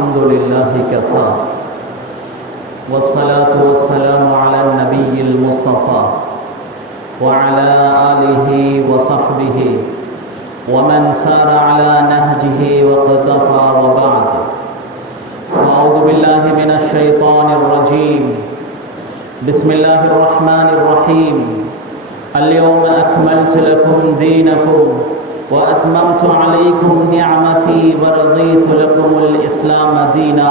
الحمد لله كفى والصلاة والسلام على النبي المصطفى وعلى آله وصحبه ومن سار على نهجه واقتفى وبعد. أعوذ بالله من الشيطان الرجيم. بسم الله الرحمن الرحيم. اليوم أكملت لكم دينكم وأتممت عليكم نعمتي ورضيت لكم الإسلام دينا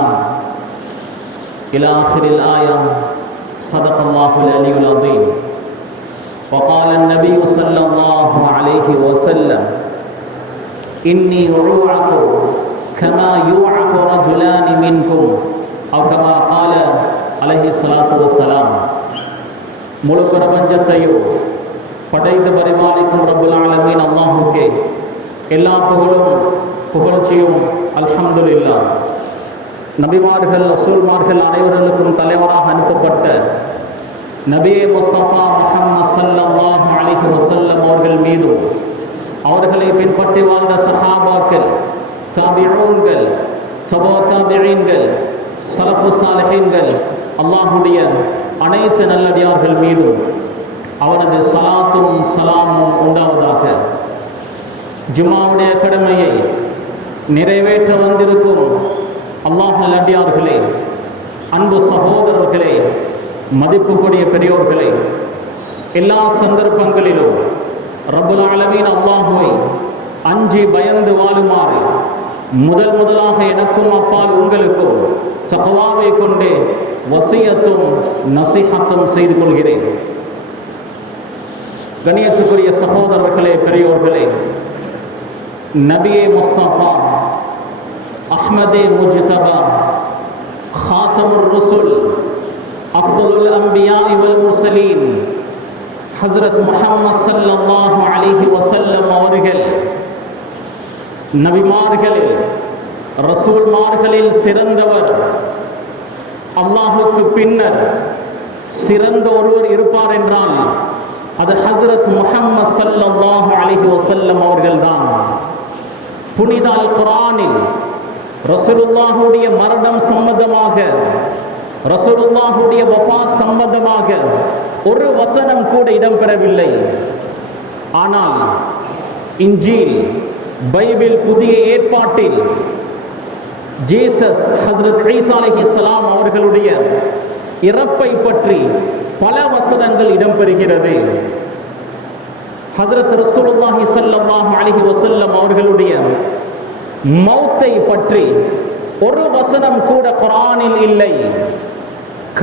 إلى آخر الآية. صدق الله العلي العظيم. وقال النبي صلى الله عليه وسلم إني أوعك كما يوعك رجلان منكم أو كما قال عليه الصلاة والسلام. முழு பிரபஞ்சத்தையும் படைத்து பரிபாலிக்கும் ரப்புல் ஆலமீன் அல்லாஹ்வுக்கே எல்லா புகழ்ச்சியும் அல்ஹம்துலில்லாஹ். நபிமார்கள் ரசூல்மார்கள் அனைவர்களுக்கும் தலைவராக அனுப்பப்பட்ட நபியே முஸ்தபா முஹம்மது ஸல்லல்லாஹு அலைஹி வஸல்லம் அவர்கள் மீதும் அவர்களை பின்பற்றி வாழ்ந்த சஹாபாக்கள், தாபிஊன்கள், தபா தாபிஈன்கள், ஸலஃபு ஸாலிஹீன்கள், அல்லாஹ்வுடைய அனைத்து நல்லடியார்கள் மீதும் அவனது சலாத்தும் சலாமும் உண்டாவதாக. ஜும்மாவுடைய கடமையை நிறைவேற்ற வந்திருக்கும் அல்லாஹ் நல்லடியார்களே, அன்பு சகோதரர்களே, மதிப்புக்குரிய பெரியோர்களே, எல்லா சந்தர்ப்பங்களிலும் ரப்புல் ஆலமீன் அல்லாஹ்வை அஞ்சி பயந்து வாழுமாறு முதலாக எனக்கும் அப்பால் உங்களுக்கும் தக்வாவை கொண்டே வசியத்தும் நசிஹத்தும் செய்து கொள்கிறேன். கண்ணியத்துக்குரிய சகோதரர்களே, பெரியோர்களே, நபியே முஸ்தபா, அஹ்மதே முஜ்தபா, ஹாத்தமுர் ருசுல், அஃதலுல் அன்பியா வல் முர்சலீன், ஹஸ்ரத் முஹம்மது ஸல்லல்லாஹு அலைஹி வஸல்லம் அவர்கள் நபிமார்களில் ரசூல்மார்களில் சிறந்தவர். அல்லாஹுக்கு பின்னர் சிறந்த ஒருவர் இருப்பார் என்றால் அது ஹஸ்ரத் முஹம்மது ஸல்லல்லாஹு அலைஹி வஸல்லம் அவர்கள்தான். புனித அல் குர்ஆனில் ரசூலுல்லாஹுடைய மரணம் சம்பந்தமாக, ரசூலுல்லாஹுடைய வஃபாத் சம்பந்தமாக ஒரு வசனம் கூட இடம்பெறவில்லை. ஆனால் இன்ஜீல், பைபிள், புதிய ஏற்பாட்டில் ஜீசஸ் ஹஸ்ரத் ஈசா அலைஹிஸ்ஸலாம் அவர்களுடைய இறப்பை பற்றி பல வசனங்கள் இடம்பெறுகிறது. ஹஸ்ரத் ரசூலுல்லாஹி ஸல்லல்லாஹு அலைஹி வஸல்லம் அவர்களுடைய மௌத்தை பற்றி ஒரு வசனம் கூட குர்ஆனில் இல்லை.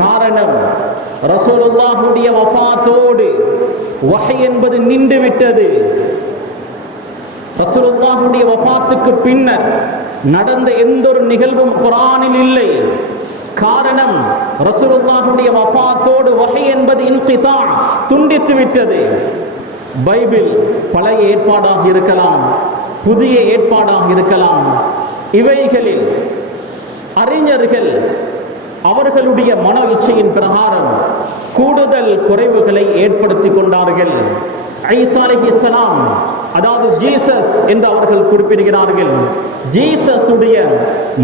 காரணம், ரசூலுல்லாஹுடைய வஃபாத்தோடு வஹய் என்பது நின்று விட்டது. ரசூலுல்லாஹுடைய வஃபாத்துக்கு பின்னர் நடந்த எந்த ஒரு நிகழ்வும் குர்ஆனில் இல்லை. காரணம், ரசூலுல்லாஹுடைய வஃபாத்தோடு வஹய் என்பது இன்கிதா, துண்டித்து விட்டது. பைபிள் பழைய ஏற்பாடாக இருக்கலாம், புதிய ஏற்பாடாக இருக்கலாம். இவைகளில் அறிஞர்கள் அவர்களுடைய மன இச்சையின் பிரகாரம் கூடுதல் குறைவுகளை ஏற்படுத்தி கொண்டார்கள். ஈசா அலைஹிஸ்ஸலாம், அதாவது ஜீசஸ் என்று அவர்கள் குறிப்பிடுகிறார்கள். ஜீசஸ் உடைய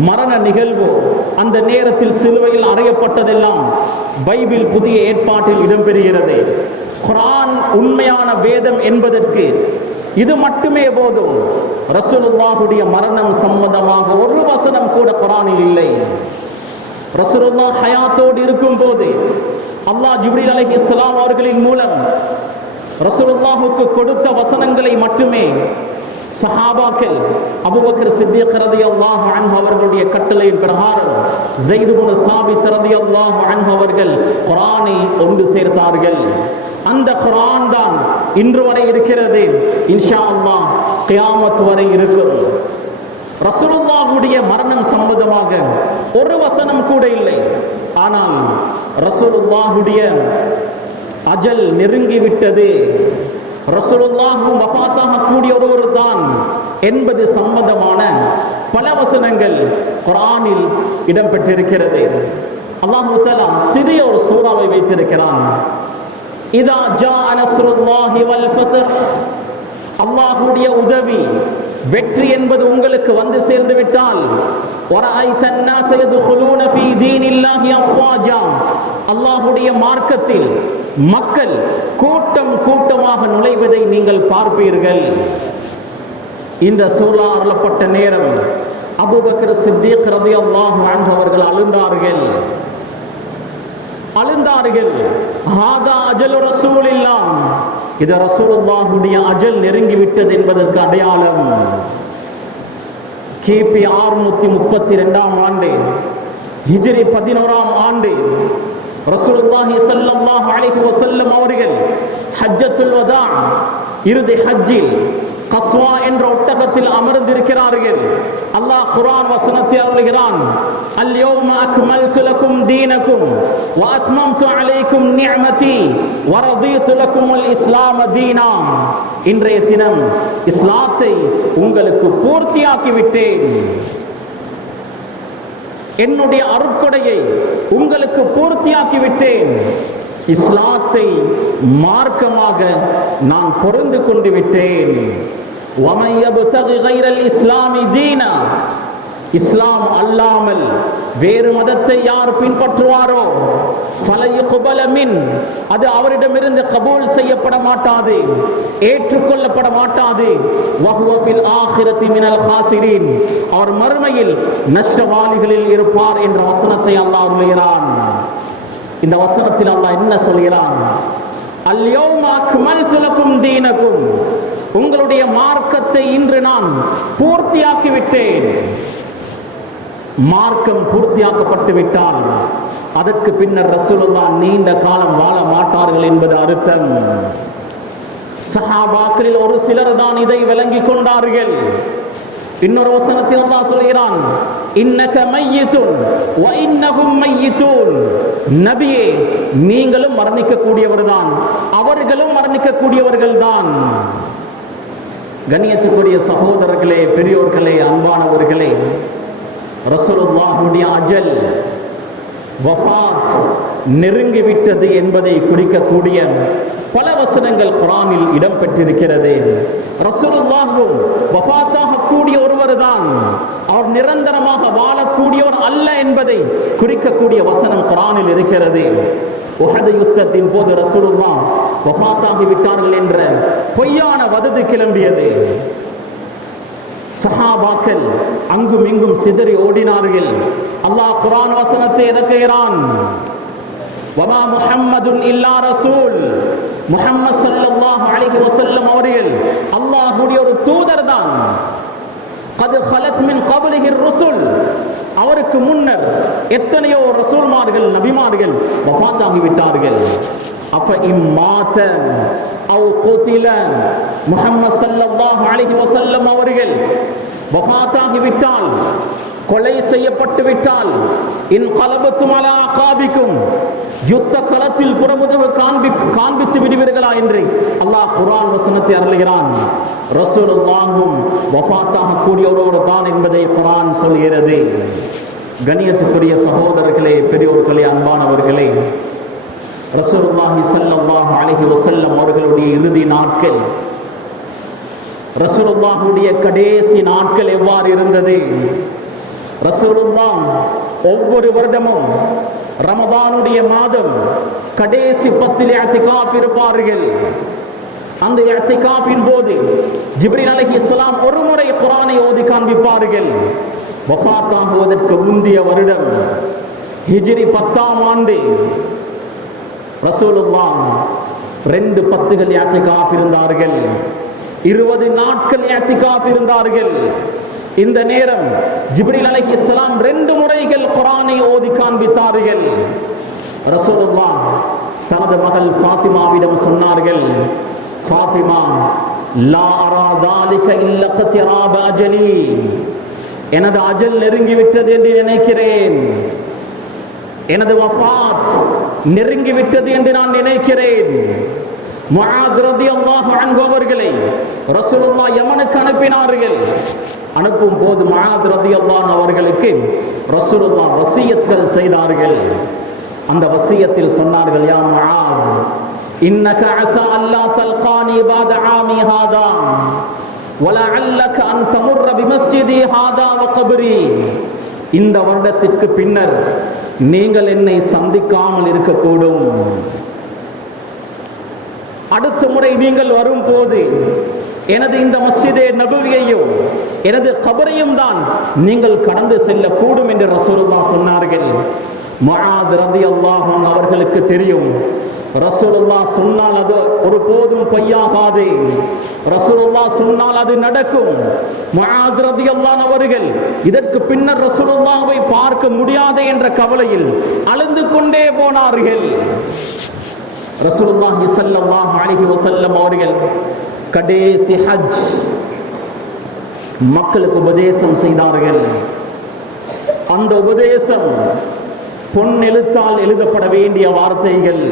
மரண நிகழ்வு, அந்த நேரத்தில் சிலுவையில் அறையப்பட்டதெல்லாம் பைபிள் புதிய ஏற்பாட்டில் இடம்பெறுகிறது. குர்ஆன் உண்மையான வேதம் என்பதற்கு இது மட்டுமே போதும். ரசூலுல்லாஹுடைய மரணம் சம்பந்தமாக ஒரு வசனம் கூட குர்ஆனில் இல்லை. ரசூலுல்லாஹ் ஹயாத்தோடு இருக்கும் போது அல்லாஹ் ஜிப்ரீல் அலைஹிஸ்ஸலாம் அவர்களின் மூலம் ரசூலுல்லாஹுக்கு கொடுத்த வசனங்களை மட்டுமே சஹாபாக்கள் அபூபக்கர் சித்திக் ரலியல்லாஹு அன்ஹு அவர்களுடைய கட்டளையின் பிரகாரம் ஸைத் இப்னு சாபித் ரலியல்லாஹு அன்ஹு அவர்கள் குர்ஆனை கொண்டு சேர்த்தார்கள். அந்த குர்ஆன் தான் இன்று வரை இருக்கிறது. இன்ஷா அல்லாஹ் கியாமத் வரை இருக்கும். ரசூலுல்லாஹுடைய மரணம் சம்பந்தமாக ஒரு வசனம் கூட இல்லை. ஆனால் ரசூலுல்லாஹுடைய அஜல் நெருங்கிவிட்டது, ரசூலுல்லாஹும் வஃபாத்தாக கூடிய ஒருவர் தான் என்பது சம்பந்தமான பல வசனங்கள் குர்ஆனில் இடம்பெற்றிருக்கிறது. அல்லாஹ் தஆலா சிறிய ஒரு சூறாவை வைத்திருக்கிறான். இதா ஜா நஸ்ருல்லாஹி வல் ஃபத்ஹ், அல்லாஹ்வுடைய உதவி வெற்றி என்பது உங்களுக்கு வந்து சேர்ந்து விட்டால் அல்லாஹ்வுடைய மார்க்கத்தில் மக்கள் கூட்டம் கூட்டமாக நுழைவதை நீங்கள் பார்ப்பீர்கள். இந்த சூரா அருளப்பட்ட நேரம் அபூபக்கர் சித்தீக் ரலியல்லாஹு அன்ஹு அவர்கள் அழுந்தார்கள். ஹாதா அஜலு ரசூலில்லாஹ், இது ரசூலுல்லாஹுடைய அஜல் நெருங்கிவிட்டது என்பதற்கு அடையாளம். கிபி 632 ஆண்டு, ஹிஜ்ரி 11 ஆண்டு ரசூலுல்லாஹி ஸல்லல்லாஹு அலைஹி வஸல்லம் அவர்கள் ஹஜ்ஜத்துல் வதா, இறுதி ஹஜ்ஜில் கஸ்வா என்ற ஒட்டகத்தில் அமர்ந்திருக்கிறார்கள். அல்லாஹ் குர்ஆன் வசனத்தை அருளுகிறான், அல்யௌம அக்மல்து லக்கும் தீனக்கும் வ அத்மம்து அலைக்கும் நிஅமதி வ ரதீது லக்குமுல் இஸ்லாம தீனா. இன்றைய தினம் இஸ்லாத்தை உங்களுக்கு பூர்த்தியாக்கி விட்டேன், என்னுடைய அருட்கொடையை உங்களுக்கு பூர்த்தியாக்கி விட்டேன், இஸ்லாத்தை மார்க்கமாக நான் பொருந்து கொண்டு விட்டேன். وَمَن يَبْتَغِ غَيْرَ الْإِسْلَامِ دِينًا, இஸ்லாம் அல்லாமல் வேறு மதத்தை யார் பின்பற்றுவாரோ ஃபலயுக்பல மின், அது அவரிடமிருந்து கபூல் செய்யப்பட மாட்டாது, ஏற்றுக்கொள்ளப்பட மாட்டாது. வஹுவ ஃபில் ஆখিরাতি மினல் காசிரீன், அவர் மறுமையில் நஷ்டவாளிகளில் இருப்பார் என்ற வசனத்தை அல்லாஹ் சொல்கிறான். இந்த வசனத்தில் அல்லாஹ் என்ன சொல்கிறான்? அல்யௌம அக்மல்து லக்கும் தீனக்கும், உங்களுடைய மார்க்கத்தை இன்று நான் பூர்த்தியாக்கி விட்டேன். மார்க்கம் பூர்த்தியாக்கப்பட்டு விட்டால் அதற்கு பின்னர் ரசூலுல்லாஹ் நீண்ட காலம் வாழ மாட்டார்கள் என்பது அர்த்தம். சஹாபாக்களில் ஒரு சிலர் தான் இதை விளங்கிக் கொண்டார்கள். இன்னொரு வசனத்தில் அல்லாஹ் சொல்கிறான், இன்னக மையித்துன் வ இன்னஹும் மையித்தூன், நபியே நீங்களும் மரணிக்க கூடியவர்தான், அவர்களும் மரணிக்க கூடியவர்கள்தான். கண்ணியத்துக்குரிய சகோதரர்களே, பெரியோர்களே, அன்பானவர்களே, ரசூலுல்லாஹுடைய அஜல் வஃபாத் நெருங்கிவிட்டது என்பதை குறிக்கக்கூடிய பல வசனங்கள் குர்ஆனில் இடம் பெற்றிருக்கிறது. ரசூலுல்லாஹும் வஃபாத்தாக கூடிய ஒருவர் தான், அவர் நிரந்தரமாக வாழக்கூடியவர் அல்ல என்பதை குறிக்கக்கூடிய வசனம் குர்ஆனில் இருக்கிறது. உஹது யுத்தத்தின் போது ரசூலுல்லாஹ் வஃபாத்தாகி விட்டார்கள் என்ற பொய்யான வதந்தி கிளம்பியது. சஹாபாக்கள் அங்கும் இங்கும் சிதறி ஓடினார்கள். அல்லாஹ் குர்ஆன் வசனத்தை இறக்குகிறான், வமா முஹம்மதுன் இல்லா ரசூல், முஹம்மது ஸல்லல்லாஹு அலைஹி வஸல்லம் அவர்கள் அல்லாஹ்வுடைய ஒரு தூதர் தான். கத் ஹலத் மின் கப்லிஹி ருசுல், அவருக்கு முன்னர் எத்தனையோ ரசூல்மார்கள், நபிமார்கள் வஃபாத்தாகி விட்டார்கள். அஃப இம்மாத அவ் குதில, முஹம்மது ஸல்லல்லாஹு அலைஹி வஸல்லம் அவர்கள் வஃபாத்தாகி விட்டால், கொலை செய்யப்பட்டு விட்டால், இன் கலபத்தும் அலா அகாபிக்கும், யுத்த களத்தில் புறமுதுகு காண்பித்து விடுவீர்களா என்று அல்லாஹ் குர்ஆன் வசனத்தை அருளுகிறான். ரசூலுல்லாஹும் வஃபாத்தாக கூடிய ஒருவர் தான் என்பதை குர்ஆன் சொல்கிறது. கண்ணியத்துக்குரிய சகோதரர்களே, பெரியோர்களே, அன்பானவர்களே, ரசூலுல்லாஹி ஸல்லல்லாஹு அலைஹி வஸல்லம் அவர்களுடைய இறுதி நாட்கள், ரசூலுல்லாஹுடைய கடைசி நாட்கள் எவ்வாறு இருந்தது? ரசூலுல்லாஹ் ஒவ்வொரு வருடமும் ரமதானுடைய மாதம் கடைசி 10 இஅ்திகாஃப் இருப்பார்கள். அந்த இஅ்திகாஃபின் போது ஜிப்ரீல் அலைஹிஸ்ஸலாம் ஒரு முறை குர்ஆனை ஓதி காண்பிப்பார்கள். வஃபாத் ஆகுவதற்கு முந்தைய வருடம் ஹிஜ்ரி 10ஆம் ஆண்டு ரசூலுல்லாஹ் 2 பத்துகள் இஅ்திகாஃப் இருந்தார்கள், 20 நாட்கள் இஅ்திகாஃப் இருந்தார்கள். இந்த நேரம் ஜிப்ரீல் அலைஹிஸ்ஸலாம் 2 முறைகள் குர்ஆனை ஓதி காண்பித்தார்கள். ரசூலுல்லாஹ் தனது மகள் ஃபாத்திமாவிடம் சொன்னார்கள், ஃபாத்திமா, லா அரா ذلك இல்ல قتراب அஜலி, எனது அஜல் நெருங்கிவிட்டது என்று நினைக்கிறேன், எனது வஃபாத் நெருங்கிவிட்டது என்று நான் நினைக்கிறேன். முஆத் ரலியல்லாஹு அன்ஹு அவர்களை ரசூலுல்லாஹ் யமனுக்கு அனுப்பினார்கள். அனுப்பும் போது முஆத் ரலியல்லாஹு அவர்களுக்கு ரசூலுல்லாஹ் வசியத்துகள் செய்தார்கள். அந்த வசியத்தில் சொன்னார்கள், யா முஆத், இன்னக அஸா அல்லா தல்கானி பாத ஆமி ஹாதா, وَلَعَلَّكَ أَن تَمُرَّ بِمَسْجِدِي هَذَا وَقَبْرِي இந்த வருடத்திற்கு பின்னர் நீங்கள் என்னை சந்திக்காமல் இருக்கக்கூடும். அடுத்த முறை நீங்கள் வரும்போது எனது இந்த மஸ்ஜிதே நபவியையும் எனது கபரையும் தான் நீங்கள் கடந்து செல்லக்கூடும் என்று ரசூலுல்லாஹ் சொன்னார்கள். முஆத் ரலியல்லாஹு அன்ஹு அவர்களுக்கு தெரியும், ரசூலுல்லாஹ் சொன்னால் அது ஒருபோதும் பொய்யாகாது, ரசூலுல்லாஹ் சொன்னால் அது நடக்கும். முஆத் ரலியல்லாஹு அன்ஹு அவர்கள் இதற்கு பின்னர் ரசூலுல்லாஹ்வை பார்க்க முடியாது என்ற கவலையில் அழுது கொண்டே போனார்கள். ரசூலுல்லாஹி ஸல்லல்லாஹு அலைஹி வஸல்லம் அவர்கள் கடைசி ஹஜ் மக்களுக்கு உபதேசம் செய்தார்கள். அந்த உபதேசம் பொன் எழுத்தால் எழுதப்பட வேண்டிய வார்த்தைகள்.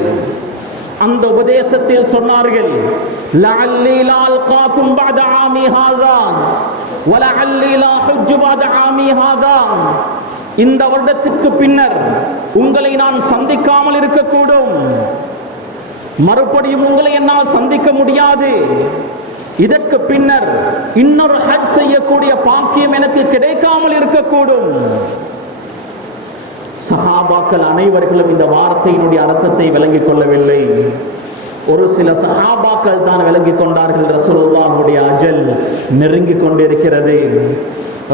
அந்த உபதேசத்தில் சொன்னார்கள், லஅல்லி லா அல்காகும் பஅத ஆமி ஹாதா வலஅல்லி லா ஹுஜ்ஜு பஅத ஆமி ஹாதா. இந்த வருடத்திற்கு பின்னர் உங்களை நான் சந்திக்காமல் இருக்கக்கூடும், மறுபடியும் உங்களை என்னால் சந்திக்க முடியாது, இதற்கு பின்னர் இன்னொரு ஹஜ் செய்யக்கூடிய பாக்கியம் எனக்கு கிடைக்காமல் இருக்கக்கூடும். சஹாபாக்கள் அனைவர்களும் இந்த வார்த்தையினுடைய அர்த்தத்தை விளங்கிக் கொள்ளவில்லை. ஒரு சில சஹாபாக்கள் தான் விளங்கிக் கொண்டார்கள். ரசூலுல்லாஹ்வுடைய அஜல் நெருங்கிக் கொண்டிருக்கிறது,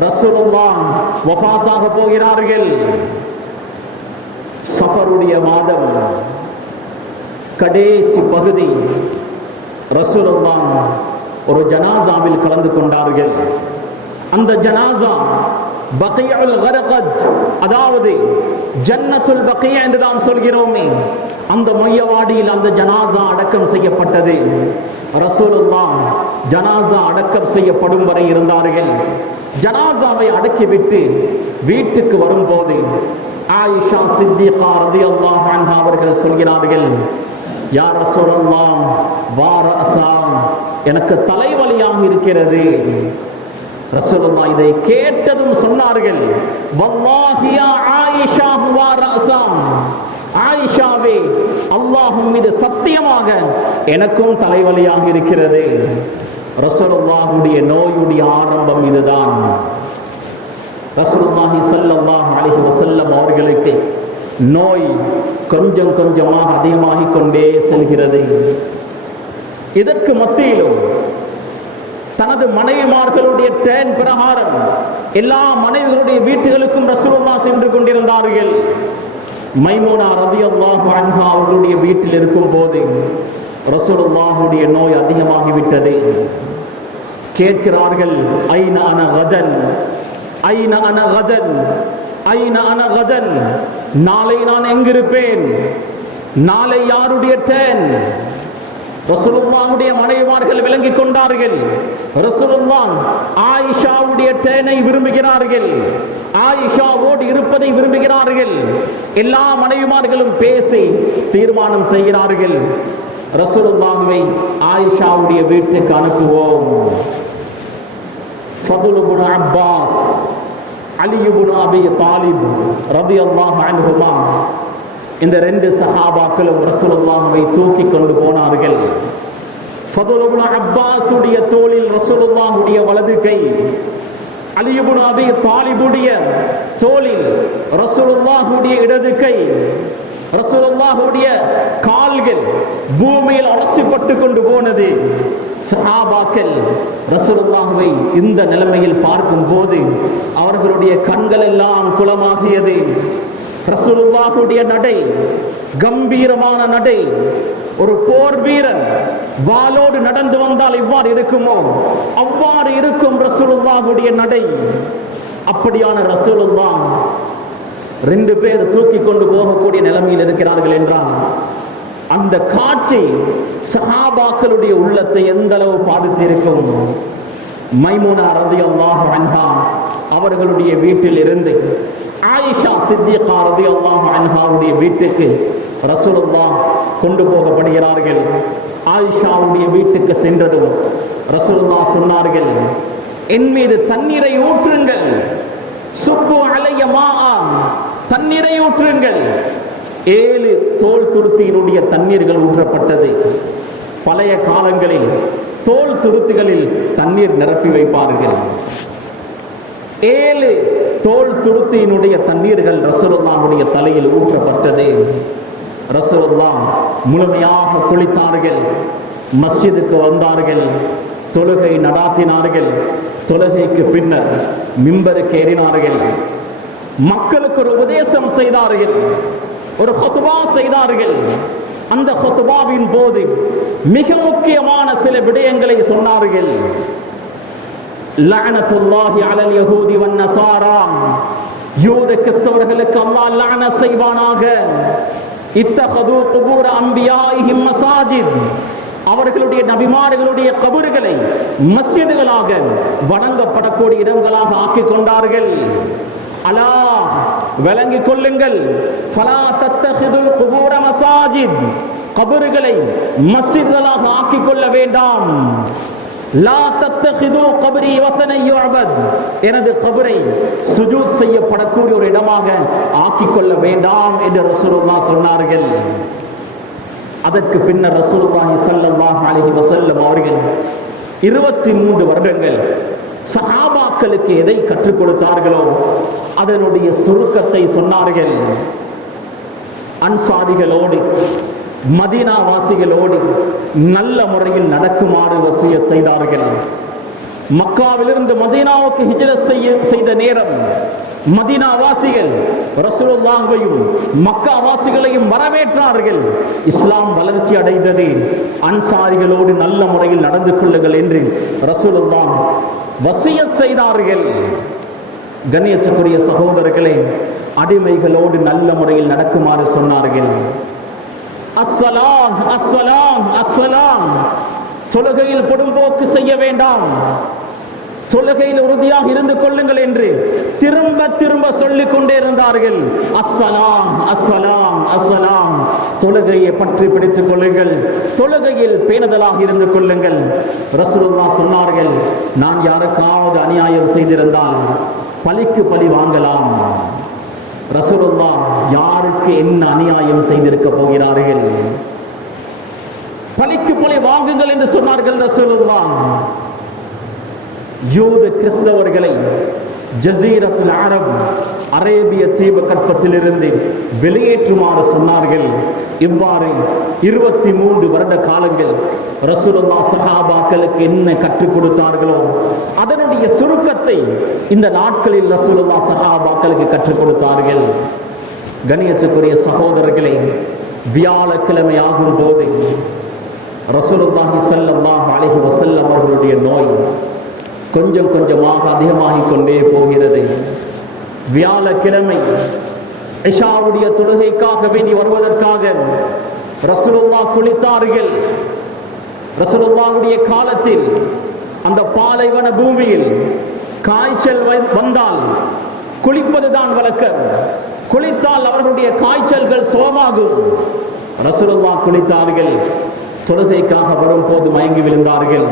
ரசூலுல்லாஹ் வஃபாத்தாக போகிறார்கள். சஃபருடைய மாதம் கடைசி பகுதி, ரசூலுல்லாஹ் ஒரு ஜனாசாவில் கலந்து கொண்டார்கள். அந்த ஜனாசா பகீஉல் கர்கத், அதாவது ஜன்னத்துல் பகீஅ என்று நாம் சொல்கிறோமே, அந்த மையவாடியில் அந்த ஜனாசா அடக்கம் செய்யப்பட்டது. ரசூலுல்லாஹ் ஜனாசா அடக்கம் செய்யப்படும் வரை இருந்தார்கள். ஜனாசாவை அடக்கிவிட்டு வீட்டுக்கு வரும்போது ஆயிஷா சித்திகா ரலியல்லாஹு அன்ஹா அவர்கள் சொல்கிறார்கள், யா ரசூலல்லாஹ் வாரஸா, எனக்கு தலைவலியாக இருக்கிறது. ரசூலுல்லாஹ் இதை கேட்டதும் சொன்னார்கள், வல்லாஹி யா ஆயிஷா ஹுவா ரஸா, ஆயிஷாவே அல்லாஹ்வின் மீது சத்தியமாக எனக்கும் தலைவலியாக இருக்கிறது. ரசூலுல்லாஹ்வுடைய நோயுடைய ஆரம்பம் இதுதான். ரசூலுல்லாஹி ஸல்லல்லாஹு அலைஹி வஸல்லம் அவர்களுக்கு நோய் கொஞ்சம் கொஞ்சமாக அதிகமாகிக் கொண்டே செல்கிறது. இதற்கு மத்தியிலும் தனது மனைவிமார்களுடைய டேன் பிரகாரம் எல்லா மனைவிகளுடைய வீட்டுகளுக்கும் ரசூலுல்லாஹ் சென்று கொண்டிருந்தார்கள். மைமூனா ரலியல்லாஹு அன்ஹா அவர்களுடைய வீட்டில் இருக்கும் போது ரசூலுல்லாஹ்வுடைய நோய் அதிகமாகிவிட்டது. கேட்கிறார்கள், ஐன அன கதன், ஐன அன கதன், ஐன அன கதன், நாளை நான் எங்கிருப்பேன், நாளை யாருடைய டேன்? ரசூலுல்லாஹ்வுடைய மனைவிமார்கள் விளங்கிக் கொண்டார்கள். ரசூலுல்லாஹ் ஆயிஷாவுடைய டேனை விரும்புகிறார்கள், ஆயிஷாவோடு இருப்பதை விரும்புகிறார்கள். எல்லா மனைவிமார்களும் பேசி தீர்மானம் செய்கிறார்கள், ரசூலுல்லாஹ்வை ஆயிஷாவுடைய வீட்டுக்கு அனுப்புவோம். ஃபதுல் இப்னு அப்பாஸ், அலி இப்னு அபி தாலிப் ரலியல்லாஹு அன்ஹுமா, இந்த ரெண்டு சஹாபாக்களும் ரசூலுல்லாஹ்வை தூக்கி கொண்டு போனார்கள். ஃபதுல் இப்னு அப்பாஸ் உடைய தோளில் ரசூலுல்லாஹ்வுடைய வலது கை, அலி இப்னு அபி தாலிபுடைய தோளில் ரசூலுல்லாஹ்வுடைய இடது கை. ரசூலுல்லாஹ்வுடைய கால்கள் பூமியில் அலசிப்பட்டு கொண்டு போனது. சஹாபாக்கள் ரசூலுல்லாஹ்வை இந்த நிலைமையில் பார்க்கும் போது அவர்களுடைய கண்கள் எல்லாம் குளமாகியது. ரசூலுல்லாஹ்வுடைய நடை கம்பீரமான நடை. ஒரு போர் வீரன் வாளோடு நடந்து வந்தால் இவ்வாறு இருக்குமோ அவ்வாறு இருக்கும் ரசூலுல்லாஹ்வுடைய நடை. அப்படியான ரசூலுல்லாஹ் ரெண்டு பேர் தூக்கி கொண்டு போகக்கூடிய நிலைமையில் இருக்கிறார்கள் என்றால் அந்த காட்சி சஹாபாக்களுடைய உள்ளத்தை எந்த அளவு பாதித்திருக்கும். மைமூனா ரலியல்லாஹு அன்ஹா அவர்களுடைய வீட்டில் இருந்து ஆயிஷா சித்திகா ரலியல்லாஹு அன்ஹாவுடைய வீட்டுக்கு ரசூலுல்லாஹ் கொண்டு போகப்படுகிறார்கள். ஆயிஷாவுடைய வீட்டுக்கு சென்றதும் ரசூலுல்லாஹ் சொன்னார்கள், என் மீது தண்ணீரை ஊற்றுங்கள், சுப்பு அலைய மாஆ, தண்ணீரை ஊற்றுங்கள். 7 தோல் துருத்தியினுடைய தண்ணீர்கள் ஊற்றப்பட்டது. பழைய காலங்களில் தோல் துருத்திகளில் தண்ணீர் நிரப்பி வைப்பார்கள். 7 தோல் துருத்தியினுடைய தண்ணீர்கள் ரசூலுல்லாஹுடைய தலையில் ஊற்றப்பட்டது. ரசூலுல்லாஹ் முழுமையாக குளித்தார்கள். மஸ்ஜிதுக்கு வந்தார்கள். தொழுகை நடாத்தினார்கள். தொழுகைக்கு பின்னர் மிம்பருக்கு ஏறினார்கள். மக்களுக்கு ஒரு உபதேசம் செய்தார்கள். ஒரு ஹுத்பா செய்தார்கள். அந்த ஹுத்பாவின் போது மிக முக்கியமான சில விடயங்களை சொன்னார்கள். லஅனத்துல்லாஹி அலல் யஹூதி வன் நஸாரா, யூத கிறிஸ்தவர்களுக்கு அல்லாஹ் லஅனத் செய்வானாக. இத்தஹது குபூர அன்பியாஇஹிம் மசாஜித், அவர்களுடைய நபிமார்களுடைய கபறுகளை மஸ்ஜிதுகளாக வணங்கப்படக்கூடிய இடங்களாக ஆக்கிக் கொண்டார்கள். அலா, விளங்கிக் கொள்ளுங்கள். ஃபலா தத்தஹிதுல் குபூர மசாஜித், கபறுகளை மஸ்ஜிதுகளாக ஆக்கிக் கொள்ள வேண்டாம். லா தத்தஹிது கபரி வஸனை யுஅபத், எனது கபரை சுஜூத் செய்யப்படக்கூடிய ஒரு இடமாக ஆக்கிக் கொள்ள வேண்டாம் என்று ரசூலுல்லாஹ் சொன்னார்கள். அதற்கு பின்னர் ரசூலுல்லாஹி ஸல்லல்லாஹு அலைஹி வஸல்லம் அவர்கள் 23 வருடங்கள் சஹாபாக்களுக்கு எதை கற்றுக் கொடுத்தார்களோ அதனுடைய சுருக்கத்தை சொன்னார்கள். அன்சாரிகளோடு மதீனா வாசிகளோடு நல்ல முறையில் நடக்குமாறு வசியத் செய்தார்கள். மக்காவிலிருந்து மதீனாவுக்கு ஹிஜ்ரத் செய்த நேரம் மதீனா வாசிகள் ரசூலுல்லாஹையும் மக்கா வாசிகளையும் வரவேற்றார்கள். இஸ்லாம் வளர்ச்சி அடைந்தது. அன்சாரிகளோடு நல்ல முறையில் நடந்து கொள்ளுங்கள் என்று ரசூலுல்லாஹ் வசியத் செய்தார்கள். கண்ணியத்துக்குரிய சகோதரர்களே, அடிமைகளோடு நல்ல முறையில் நடக்குமாறு சொன்னார்கள். அஸ்ஸலாம் அஸ்ஸலாம் அஸ்ஸலாம், தொழுகையில் பொடும்போக்கு செய்ய வேண்டாம், தொழுகையில் உறுதியாக இருந்து கொள்ளுங்கள் என்று திரும்ப திரும்ப சொல்லிக் கொண்டே இருந்தார்கள். அஸ்ஸலாம் அஸ்ஸலாம் அஸ்ஸலாம், தொழுகையை பற்றி பிடித்துக் கொள்ளுங்கள், தொழுகையில் பேணுதலாக இருந்து கொள்ளுங்கள். ரசூலுல்லாஹ் சொன்னார்கள், நான் யாருக்காவது அநியாயம் செய்திருந்தால் பழிக்கு பழி வாங்கலாம். ரசூலுல்லாஹ் யாருக்கு என்ன அநியாயம் செய்திருக்க போகிறார்கள்? பழிக்கு பழி வாங்குங்கள் என்று சொன்னார்கள் ரசூலுல்லாஹ். யூத கிறிஸ்தவர்களை ஜஸீரத்துல் அரப், அரேபிய தீப கற்பத்திலிருந்து வெளியேற்றுமாறு சொன்னார்கள். இவ்வாறு 23 வருட காலங்கள் ரசூலுல்லாஹ் சஹாபாக்களுக்கு என்ன கற்றுக் கொடுத்தார்களோ அதனுடைய சுருக்கத்தை இந்த நாட்களில் ரசூலுல்லாஹ் சஹாபாக்களுக்கு கற்றுக் கொடுத்தார்கள். கண்ணியத்துக்குரிய சகோதரர்களே, வியாழக்கிழமை ஆகும் போது ரசூலுல்லாஹி ஸல்லல்லாஹு அலைஹி வஸல்லம் அவர்களுடைய நோய் கொஞ்சம் கொஞ்சமாக அதிகமாகிக் கொண்டே போகிறது. வியாழக்கிழமை இஷாவுடைய தொழுகைக்காக வேண்டி வருவதற்காக ரசூலுல்லாஹ் குளித்தார்கள். ரசூலுல்லாஹுடைய காலத்தில் அந்த பாலைவன பூமியில் காய்ச்சல் வந்தால் குளிப்பதுதான் வழக்கம். குளித்தால் அவர்களுடைய காய்ச்சல்கள் சுகமாகும். ரசூலுல்லாஹ் குளித்தார்கள். தொழுகைக்காக வரும்போது மயங்கி விழுந்தார்கள்.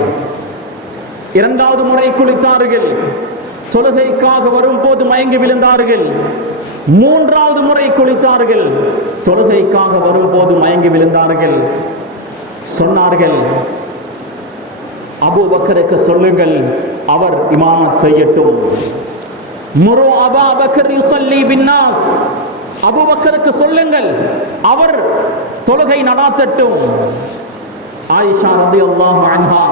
2வது முறை குளித்தார்கள். தொழுகைக்காக வரும்போது மயங்கி விழுந்தார்கள். 3வது முறை குளித்தார்கள். தொழுகைக்காக வரும்போது மயங்கி விழுந்தார்கள். சொன்னார்கள், அபூபக்கருக்கு சொல்லுங்கள், அவர் இமாமத் செய்யட்டும். முரு அபா பக்கர் யுஸல்லி பின்னாஸ், அபூபக்கருக்கு சொல்லுங்கள், அவர் தொழுகை நடாத்தட்டும். ஆயிஷா ரலியல்லாஹு அன்ஹா,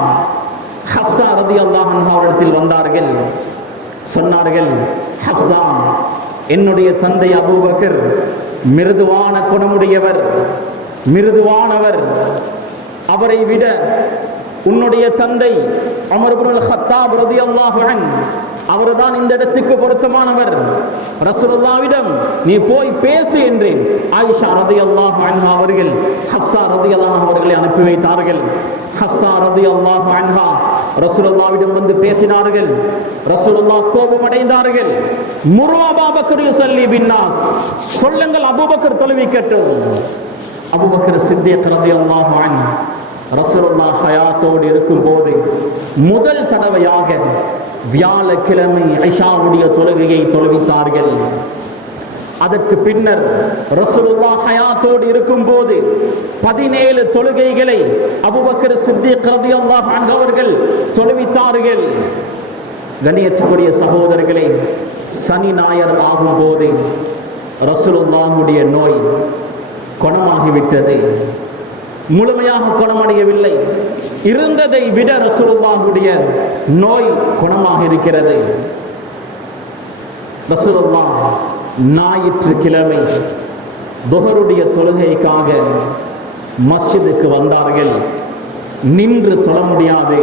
ஹப்ஸா ரலியல்லாஹு அன்ஹா அவரிடத்தில் வந்தார்கள். சொன்னார்கள், ஹப்ஸா, என்னுடைய தந்தை அபூபக்கர் மிருதுவான குணமுடையவர், மிருதுவானவர். அவரை விட உன்னுடைய தந்தை உமர் இப்னுல் கத்தாப் ரலியல்லாஹு அன்ஹு, அவர்தான் இந்த இடத்துக்கு பொருத்தமானவர். ரசூலுல்லாஹ்விடம் நீ போய் பேசு என்று ஆயிஷா ரலியல்லாஹு அன்ஹா அவர்கள் ஹப்ஸா ரலியல்லாஹு அன்ஹா அவர்களை அனுப்பி வைத்தார்கள். ஹப்ஸா ரலியல்லாஹு அன்ஹா ரசூலுல்லாஹ்விடம் வந்து பேசினார்கள். ரசூலுல்லாஹ் கோபமடைந்தார்கள். முரு அபூபக்கர் யுஸல்லி பின்னாஸ், சொல்லுங்கள் அபூபக்கர் தொழுவிக்கட்டும். அபூபக்கர் சித்திக் ரலியல்லாஹு அன்ஹு ரசூலுல்லாஹ் ஹயாத்தோடு இருக்கும் போது முதல் தடவையாக வியாழக்கிழமை இஷாவுடைய தொழுகையை தொழுவித்தார்கள். அதற்கு பின்னர் ரசூலுல்லாஹ் ஹயாத்தோடு இருக்கும்போது 17 தொழுகைகளை அபூபக்கர் சித்திக் ரலியல்லாஹு அன்ஹு அவர்கள் தொழுவித்தார்கள். கண்ணியத்துக்குரிய சகோதரர்களே, சனி ஞாயிறு ஆகும் போது ரசூலுல்லாஹுடைய நோய் குணமாகிவிட்டது. முழுமையாக குணமடையவில்லை, இருந்ததை விட ரசூலுல்லாஹுடைய நோய் குணமாக இருக்கிறது. ரசூலுல்லாஹ் ஞாயிற்றுக்கிழமை துஹருடைய தொழுகைக்காக மஸ்ஜிதுக்கு வந்தார்கள். நின்று தொழ முடியாது,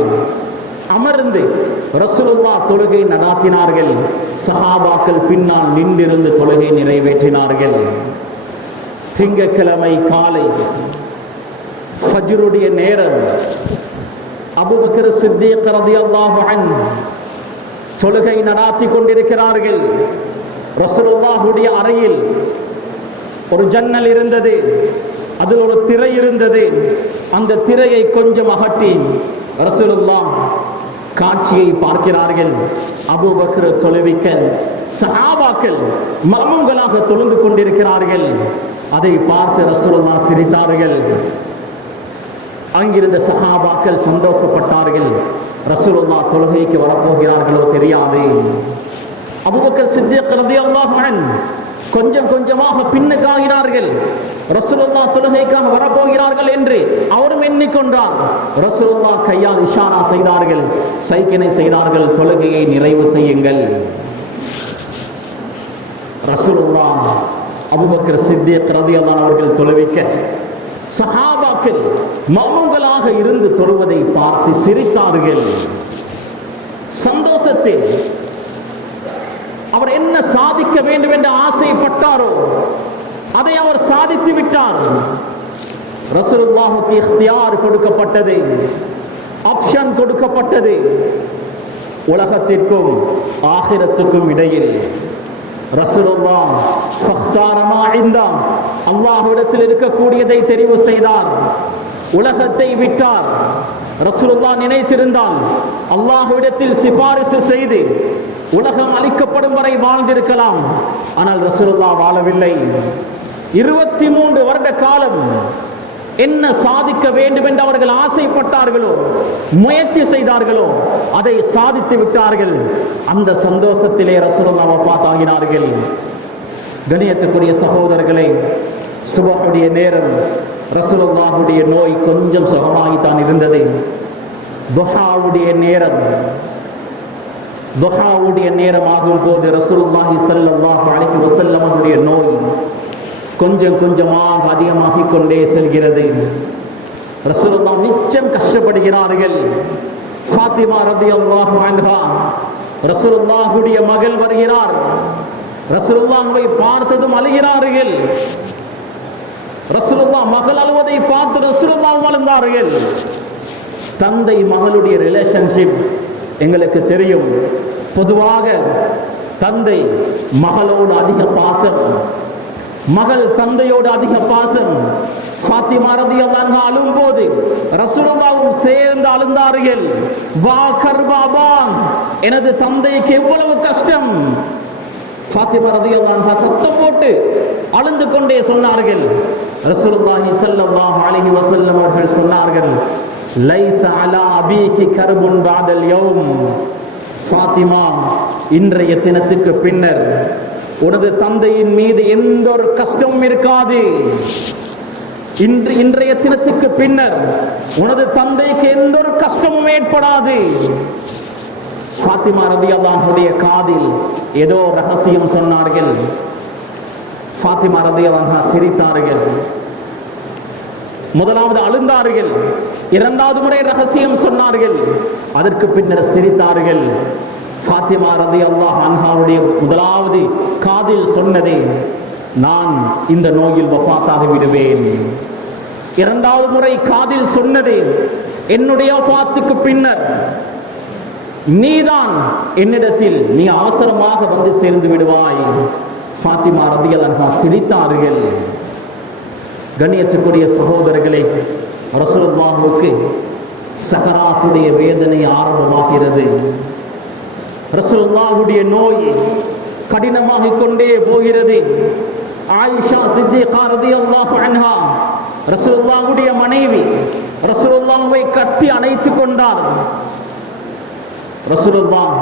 அமர்ந்து ரசூலுல்லாஹ் தொழுகை நடாத்தினார்கள். சஹாபாக்கள் பின்னால் நின்றிருந்து தொழுகை நிறைவேற்றினார்கள். திங்கட்கிழமை காலை ஃபஜ்ருடைய நேரம் அபூபக்கர் சித்திக் ரலியல்லாஹு அன்ஹு தொழுகை நடாத்தி கொண்டிருக்கிறார்கள். ரசூலுல்லாஹுடைய அறையில் ஒரு ஜன்னல் இருந்தது, அதில் ஒரு திரை இருந்தது. அந்த திரையை கொஞ்சம் அகற்றி ரசூலுல்லாஹ் காட்சியை பார்க்கிறார்கள். அபூபக்கர் தொழுவிக்க சஹாபாக்கள் மஅமூம்களாக தொழுந்து கொண்டிருக்கிறார்கள். அதை பார்த்து ரசூலுல்லாஹ் சிரித்தார்கள். அங்கிருந்த சஹாபாக்கள் சந்தோஷப்பட்டார்கள். ரசூலுல்லாஹ் தொழுகைக்கு வரப்போகிறார்களோ தெரியாது. அபூபக்கர் சித்திக் ரலியல்லாஹு அன்ஹு கொஞ்சம் கொஞ்சமாக பின்னுக்காகிறார்கள். ரசூலுல்லாஹ் தொழுகைக்காக வரப்போகிறார்கள் என்று அவரும் எண்ணிக்கொண்டார். ரசூலுல்லாஹ் கையால் இஷாரா செய்தார்கள், சைக்கினை செய்தார்கள், தொழுகையை நிறைவு செய்யுங்கள். ரசூலுல்லாஹ் அபூபக்கர் சித்திக் ரலியல்லாஹு அவர்கள் தொழுவிக்க சஹாபாக்கள் மௌனங்களாக இருந்து தொழுவதை பார்த்து சிரித்தார்கள். சந்தோஷத்தில் அவர் என்ன சாதிக்க வேண்டும் என்று ஆசைப்பட்டாரோ அதை அவர் சாதித்து விட்டார். ரசூலுல்லாஹுக்கு இக்தியார் கொடுக்கப்பட்டது, ஆப்ஷன் கொடுக்கப்பட்டது. உலகத்திற்கும் ஆகிரத்துக்கும் இடையில் ரசூலுல்லாஹ் ஃபக்தார மா இந்தா, அல்லாஹ்விடத்தில் இருக்கக்கூடியதை தெரிவு செய்தார். உலகத்தை விட்டார். ரசூலுல்லாஹ் நினைத்திருந்தால் அல்லாஹ்விடத்தில் சிபாரிசு செய்து உலகம் அழிக்கப்படும் வரை வாழ்ந்திருக்கலாம். ஆனால் ரசூலுல்லாஹ் வாழவில்லை. 23 வருட காலம் என்ன சாதிக்க வேண்டும் என்று அவர்கள் ஆசைப்பட்டார்களோ, முயற்சி செய்தார்களோ அதை சாதித்து விட்டார்கள். அந்த சந்தோஷத்திலே ரசூலுல்லாஹ் வஃபாத் ஆகினார்கள். கண்ணியத்துக்குரிய சகோதரர்களே, சுபஹுடைய நேரம் ரசூலுல்லாஹுடைய நோய் கொஞ்சம் சுகமாகித்தான் இருந்தது. துஹாவுடைய நேரம் ஆகும் போது ரசூலுல்லாஹி ஸல்லல்லாஹு அலைஹி வஸல்லம் அவருடைய நோய் கொஞ்சம் கொஞ்சமாக அதிகமாகிக் கொண்டே செல்கிறது. ரசூலுல்லாஹ் நிச்சயம் கஷ்டப்படுகிறார்கள். ஃபாத்திமா ரலியல்லாஹு அன்ஹா ரசூலுல்லாஹுடைய மகள் வருகிறார். ரசூலுல்லாஹ்வை பார்த்ததும் அழுகிறார்கள். ரசூலுல்லாஹ் மகள் அழுவதை பார்த்து ரசூலுல்லாஹ் அழுந்தார்கள். தந்தை மகளுடைய ரிலேஷன்ஷிப் எங்களுக்கு தெரியும். பொதுவாக தந்தை மகளோடு அதிக பாசம், மகள் தந்தையோடு அதிக பாசம். ஃபாத்திமா ரலியல்லாஹு அன்ஹா அழும்போது ரசூலுல்லாஹ்வும் சேர்ந்து அழுந்தார்கள். வா கர்பாபா, எனது தந்தைக்கு எவ்வளவு கஷ்டம். ஃபாத்திமா ரலியல்லாஹு அன்ஹா சத்தம் போட்டு அழுந்து கொண்டே சொன்னார்கள். ரசூலுல்லாஹி ஸல்லல்லாஹு அலைஹி வஸல்லம் அவர்கள் சொன்னார்கள், லைஸ அலா அபீகி கர்புன் பஅதல் யௌம். ஃபாத்திமா, இன்றைய தினத்துக்கு பின்னர் உனது தந்தையின் மீது எந்த ஒரு கஷ்டமும் இருக்காது. இன்றைய தினத்துக்கு பின்னர் உனது தந்தைக்கு எந்த ஒரு கஷ்டமும் ஏற்படாது. ஃபாத்திமா ரலியல்லாஹு அன்ஹுடைய காதில் ஏதோ ரகசியம் சொன்னார்கள். ஃபாத்திமா ரலியல்லாஹு அன்ஹா சிரித்தார்கள். முதலாவது அழுந்தார்கள், இரண்டாவது முறை ரகசியம் சொன்னார்கள், அதற்கு பின்னர் சிரித்தார்கள். ஃபாத்திமா ரலியல்லாஹு அன்ஹாவுடைய முதலாவது காதில் சொன்னதே, நான் இந்த நோயில் வஃபாத்தாகி விடுவேன். இரண்டாவது முறை காதில் சொன்னதே, என்னுடைய வஃபாத்துக்கு பின்னர் நீதான் என்னிடத்தில் நீ அவசரமாக வந்து சேர்ந்து விடுவாய். ஃபாத்திமா ரலியல்லாஹு அன்ஹா சிரித்தார்கள். கண்ணியத்துக்குரிய சகோதரர்களே, ரசூலுல்லாஹுக்கு சகராத்துடைய வேதனை ஆரம்பமாகிறது. ரசூலுல்லாஹுடைய நோய் கடினமாகிக் கொண்டே போகிறது. ஆயிஷா சித்திகா ரலியல்லாஹு அன்ஹா ரசூலுல்லாஹ்வுடைய மனைவி, ரசூலுல்லாஹ்வை கட்டி அணைத்துக் கொண்டார். ரசூலுல்லாஹ்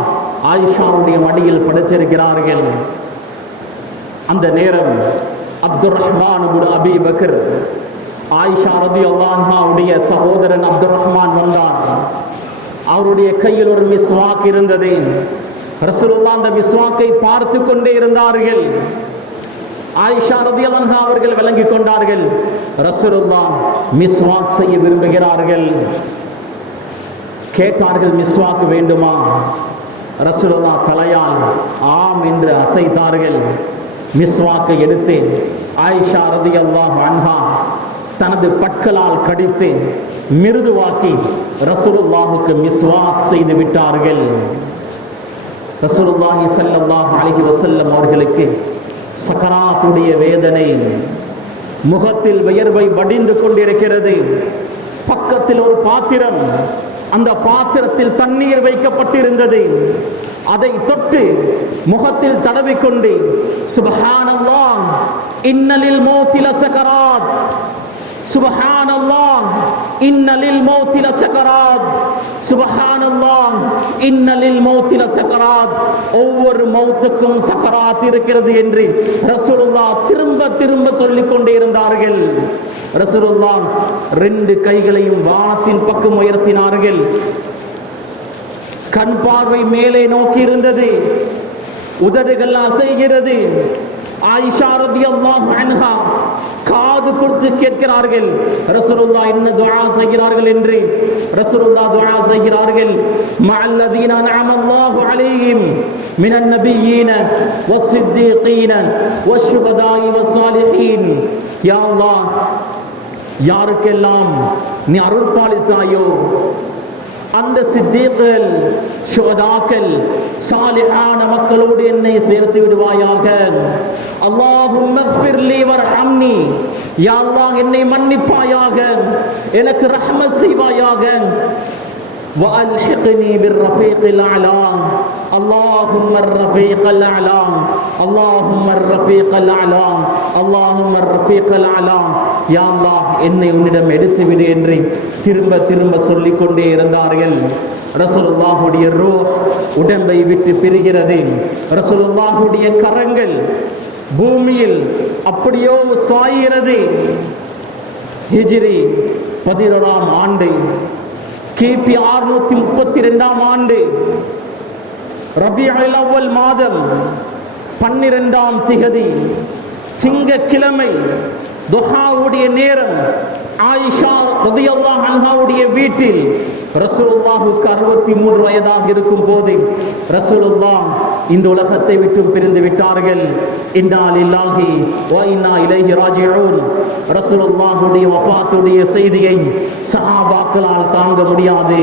ஆயிஷாவுடைய மடியில் படுத்திருக்கிறார்கள். அந்த நேரம் அப்துர் ரஹ்மான் இப்னு அபீ பக்கர், ஆயிஷா ரலியல்லாஹு அன்ஹாவுடைய சகோதரன் அப்துர் ரஹ்மான் வந்தார். அவருடைய கையில் ஒரு மிஸ்வாக் இருந்தது. ரசூலுல்லாஹ் அந்த மிஸ்வாக்கை பார்த்து கொண்டே இருந்தார்கள். ஆயிஷா ரலியல்லாஹு அன்ஹா அவர்கள் விளங்கிக் கொண்டார்கள், ரசூலுல்லாஹ் மிஸ்வாக் செய்ய விரும்புகிறார்கள். கேட்டார்கள், மிஸ்வாக் வேண்டுமா? ரசூலுல்லாஹ் தலையால் ஆம் என்று அசைத்தார்கள். மிஸ்வாக்கை எடுத்து ஆயிஷா ரலியல்லாஹு அன்ஹா தனது பற்களால் கடித்து மிருதுவாக்கி ரசூலுல்லாஹுக்கு மிஸ்வாக் செய்து விட்டார்கள். ரசூலுல்லாஹி ஸல்லல்லாஹு அலைஹி வஸல்லம் அவர்களுக்கு சக்கராத்துடைய வேதனை, முகத்தில் வியர்வை வடிந்து கொண்டிருக்கிறது. பக்கத்தில் ஒரு பாத்திரம், அந்த பாத்திரத்தில் தண்ணீர் வைக்கப்பட்டிருந்தது. அதை தொட்டு முகத்தில் தடவிக்கொண்டு சுப்ஹானல்லாஹ் இன்னலில் மௌத்தி லசகராத், சுப்ஹானல்லாஹ் இன்னலில் மௌத்தி லசகராத், சுப்ஹானல்லாஹ் இன்னலில் மௌத்தி லசகராத், ஒவ்வொரு மௌத்துக்கும் சக்கராத் இருக்கிறது என்று ரசூலுல்லாஹ் திரும்ப திரும்ப சொல்லிக் கொண்டே இருந்தார்கள். ரசூலுல்லாஹ் ரெண்டு கைகளையும் வானத்தின் பக்கம் உயர்த்தினார்கள். கண் பார்வை மேலே நோக்கி இருந்தது, உதடுகள் அசைகிறது. ஆயிஷா ரலியல்லாஹு அன்ஹா காது கொடுத்து கேட்கிறார்கள், ரசூலுல்லாஹ் என்ன துஆ செய்கிறார்கள் என்று. ரசூலுல்லாஹ் துஆ செய்கிறார்கள், மஅல்லதீன அன்அமல்லாஹு அலைஹிம் மினன் நபிய்யீன வஸ்ஸித்தீகீன வஷ்ஷுஹதாஇ வஸ்ஸாலிஹீன். யா அல்லாஹ், யாருக்கெல்லாம் நீ அருள் பாலித்தாயோ அந்த சித்தீக்கள், ஷுஹதாக்கள், சாலிஹான மக்களோடு என்னை சேர்த்து விடுவாயாக. அல்லாஹும்ம ஃபிர்லி வர்ஹம்னி, யா அல்லாஹ் என்னை மன்னிப்பாயாக, எனக்கு ரஹ்மத் செய்வாயாக. وألحقني بالرفيق الأعلى، اللهم الرفيق الأعلى، اللهم الرفيق الأعلى، اللهم الرفيق الأعلى. யா அல்லாஹ் என்னை உன்னிடம் எடுத்து விடு என்று திரும்ப திரும்ப சொல்லிக் கொண்டே இருந்தார்கள். ரசூலுல்லாஹுடைய ரூஹ் உடம்பை விட்டு பிரிகிறது. ரசூலுல்லாஹுடைய கரங்கள் பூமியில் அப்படியோ சாய்கிறது. ஹிஜ்ரி 11ஆம் ஆண்டு, கிபி 632ஆம் ஆண்டு, ரபியுல் அவ்வல் மாதம் 12ஆம் திகதி, திங்கட்கிழமை, துஹாவுடைய நேரம், ஆயிஷா ரலியல்லாஹு அன்ஹாவுடைய வீட்டில் ரசூலுல்லாஹுக்கு 63 வயதாக இருக்கும் போது ரசூலுல்லாஹ் இந்த உலகத்தை விட்டு பிரிந்து விட்டார்கள். இன்னா லில்லாஹி வ இன்னா இலைஹி ராஜிஊன். ரசூலுல்லாஹுடைய வஃபாத்துடைய செய்தியை சஹாபாக்களால் தாங்க முடியாது.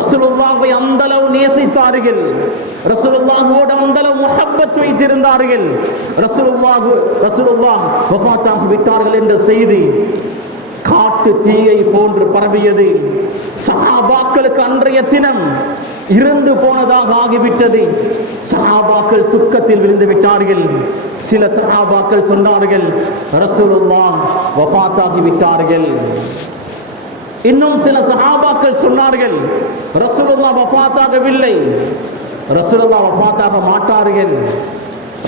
ரசூலுல்லாஹ்வை அந்த அளவு நேசித்தார்கள், ரசூலுல்லாஹ்வோடு அந்த அளவு முஹப்பத் வைத்திருந்தார்கள். ரசூலுல்லாஹ் வஃபாத்தாகி விட்டார்கள் என்ற செய்தி காட்டு தீயை போன்று பரவியது. சஹாபாக்களுக்கு அன்றைய தினம் இருந்து போனதாக ஆகிவிட்டது. சஹாபாக்கள் துக்கத்தில் விழுந்து விட்டார்கள். சில சஹாபாக்கள் சொன்னார்கள், ரசூலுல்லாஹ் வஃபாத்தாகி விட்டார்கள். இன்னும் சில சஹாபாக்கள் சொன்னார்கள், ரசூலுல்லாஹ் வஃபாத்தாகவில்லை, ரசூலுல்லாஹ் வஃபாத்தாக மாட்டார்கள்,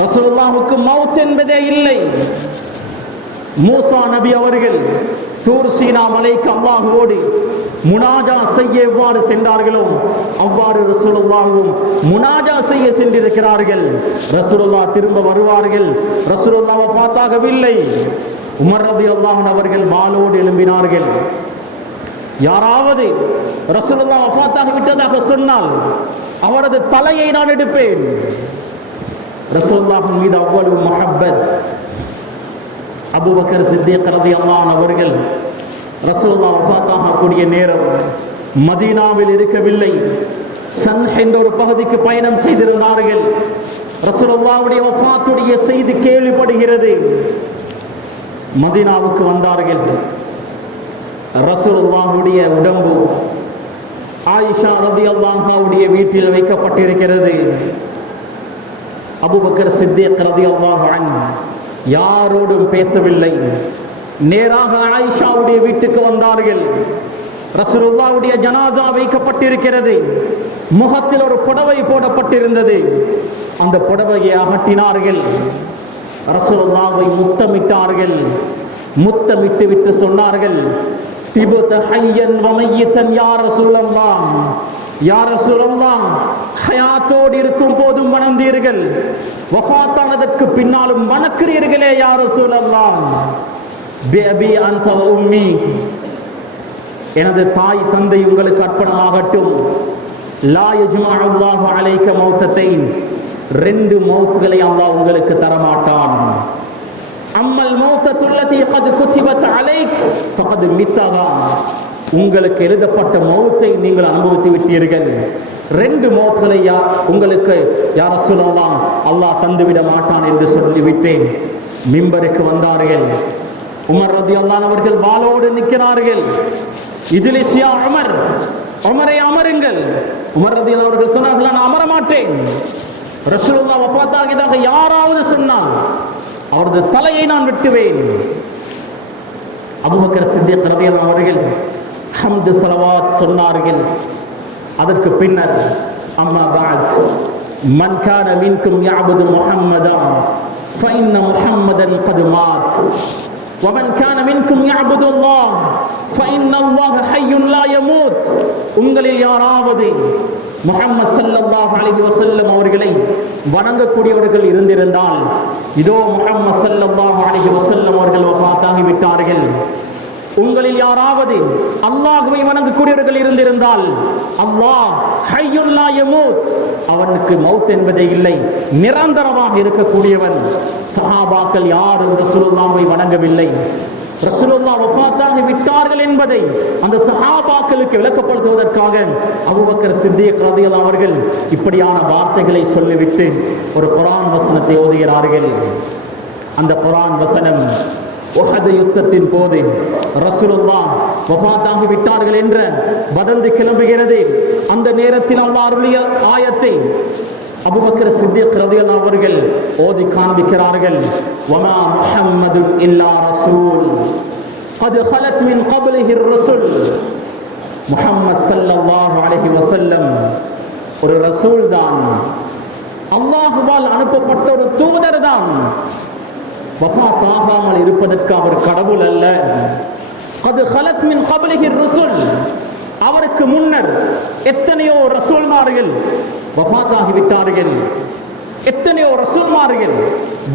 ரசூலுல்லாஹுக்கு மௌத் என்பதே இல்லை. மூசா நபி அவர்கள் தூர் சீனா மலைக்கு அல்லாஹ்வோடு முனாஜா செய்ய எவ்வாறு சென்றார்களோ அவ்வாறு ரசூலுல்லாஹும் முனாஜா செய்ய சென்றிருக்கிறார்கள். ரசூலுல்லாஹ் திரும்ப வருவார்கள். ரசூலுல்லாஹ் வஃபாத்தாகவில்லை. உமர் ரலியல்லாஹு அன்ஹு அவர்கள் வாளோடு எழும்பினார்கள். யாராவது ரசூலுல்லாஹ் வஃபாத்தாகி விட்டதாக சொன்னால் அவரது தலையை நான் எடுப்பேன். ரசூலுல்லாஹின் மீது அவ்வளவு முஹப்பத். அபூபக்கர் சித்திக் ரலியல்லாஹு அன்ஹு அவர்கள் ரசூலுல்லாஹ் வஃபாத்தாகக்கூடிய நேரம் மதீனாவில் இருக்கவில்லை, சன்ஹ் என்ற ஒரு பகுதிக்கு பயணம் செய்திருந்தார்கள். ரசூலுல்லாஹ்வுடைய வஃபாத்துடைய செய்தி கேள்விப்படுகிறது. மதீனாவுக்கு வந்தார்கள். ரசூலுல்லாஹுடைய உடம்பு ஆயிஷா ரலியல்லாஹு அன்ஹாவுடைய வீட்டில் வைக்கப்பட்டிருக்கிறது. அபூபக்கர் சித்திக் ரலியல்லாஹு அன்ஹு யாரோடும் பேசவில்லை. நேராக ஆயிஷாவுடைய வீட்டுக்கு வந்தார்கள். ரசூலுல்லாஹ்வுடைய ஜனாசா வைக்கப்பட்டிருக்கிறது. முகத்தில் ஒரு புடவை போடப்பட்டிருந்தது. அந்த புடவையை அகற்றினார்கள். ரசூலுல்லாஹ்வை முத்தமிட்டார்கள். முத்தமிட்டு விட்டு சொன்னார்கள், திபுத ஹய்யன் வ மய்யிதன் யா ரசூலல்லாஹ், யா ரசூலல்லாஹ், ஹயாத்தோடு இருக்கும் போதும் வணந்தீர்கள், வஃபாத்தானதற்கு பின்னாலும் வணக்கிறீர்களே யா ரசூலல்லாஹ். பிஅபி அன்த வ உம்மி, எனது தாய் தந்தை உங்களுக்கு அர்ப்பணமாகட்டும். லா யஜ்மஉ அல்லாஹு அலைக மௌத்தத்தைன், ரெண்டு மௌத்களை அல்லாஹ் உங்களுக்கு தரமாட்டான். அம்மல் மௌத்தத்துல்லதி கத் குத்திபத் அலைக் ஃபகத் மித்தஹா, உங்களுக்கு எழுதப்பட்ட மௌத்தை நீங்கள் அனுபவித்து விட்டீர்கள். ரெண்டு மௌத்களை உங்களுக்கு யா ரசூலல்லாஹ் அல்லாஹ் தந்துவிட மாட்டான் என்று சொல்லிவிட்டேன். மிம்பருக்கு வந்தார்கள். உமர் ரலியல்லாஹு அவர்கள் வாளோடு நிற்கிறார்கள். இஜ்லிஸ் யா உமர், உமரை அமருங்கள். உமர் ரலியல்லாஹு அவர்கள் சொன்னார்கள், நான் அமர மாட்டேன். ரசூலுல்லாஹ் வஃபாத் ஆகியதாக யாராவது சொன்னால் அவரது தலையை நான் வெட்டுவேன். அபூபக்கர் சித்திக் ரலியல்லாஹு அவர்கள் ஹம்து ஸலவாத் சொன்னார்கள். அதற்கு பின்னர் அம்மா பஅத், மன் கான மின்கும் யஅபுது முஹம்மதா ஃபஇன்ன முஹம்மதன் கத் மாத் ومن كان منكم يعبد الله فإن الله حي لا يموت. உங்களில் யாராவது முஹம்மது ஸல்லல்லாஹு அலைஹி வஸல்லம் அவர்களை வணங்கக்கூடியவர்கள் இருந்திருந்தால், இதோ முஹம்மது ஸல்லல்லாஹு அலைஹி வஸல்லம் அவர்கள் வஃபாத்தாகி விட்டார்கள். உங்களில் யாராவது அல்லாஹ்வை வணங்கக்கூடியவர்கள் இருந்திருந்தால், அல்லாஹ் ஹய்யுன் லா யமூத், அவனுக்கு மௌத் என்பதே இல்லை, நிரந்தரமாக இருக்கக்கூடியவன். சஹாபாக்கள் யாரும் ரசூலுல்லாஹ்வை வணங்கவில்லை. ரசூலுல்லாஹ் வஃபாத்தாகி விட்டார்கள் என்பதை அந்த சஹாபாக்களுக்கு விளக்கப்படுத்துவதற்காக அபூபக்கர் சித்திக் ரலியல்லாஹு அவர்கள் இப்படியான வார்த்தைகளை சொல்லிவிட்டு ஒரு குர்ஆன் வசனத்தை ஓதுகிறார்கள். அந்த குர்ஆன் வசனம் உஹது யுத்தத்தின் போது ரசூலுல்லாஹ் வஃபாத்தாகி விட்டார்கள் என்ற வதந்தி கிளம்புகிறது. அந்த நேரத்தில் அல்லாஹ் அருளிய ஆயத்தை அபூபக்கர் சித்திக் ரலியல்லாஹு அவர்கள் ஓதி காண்பிக்கிறார்கள். வமா முஹம்மதுன் இல்லா ரசூல் قد خلت من قبله الرسل. முஹம்மது ஸல்லல்லாஹு அலைஹி வஸல்லம் ஒரு ரசூல் தான், அல்லாஹ்வால் அனுப்பப்பட்ட ஒரு தூதர் தான். வஃபாத் ஆகாமல் இருப்பதற்கு அவர் கடவுள் அல்ல. قد خلت من قبله الرسل, அவருக்கு முன்னர் எத்தனையோ ரசூல்மார்கள் வஃபாத் ஆகிவிட்டார்கள். எத்தனையோ ரசூல்மார்கள்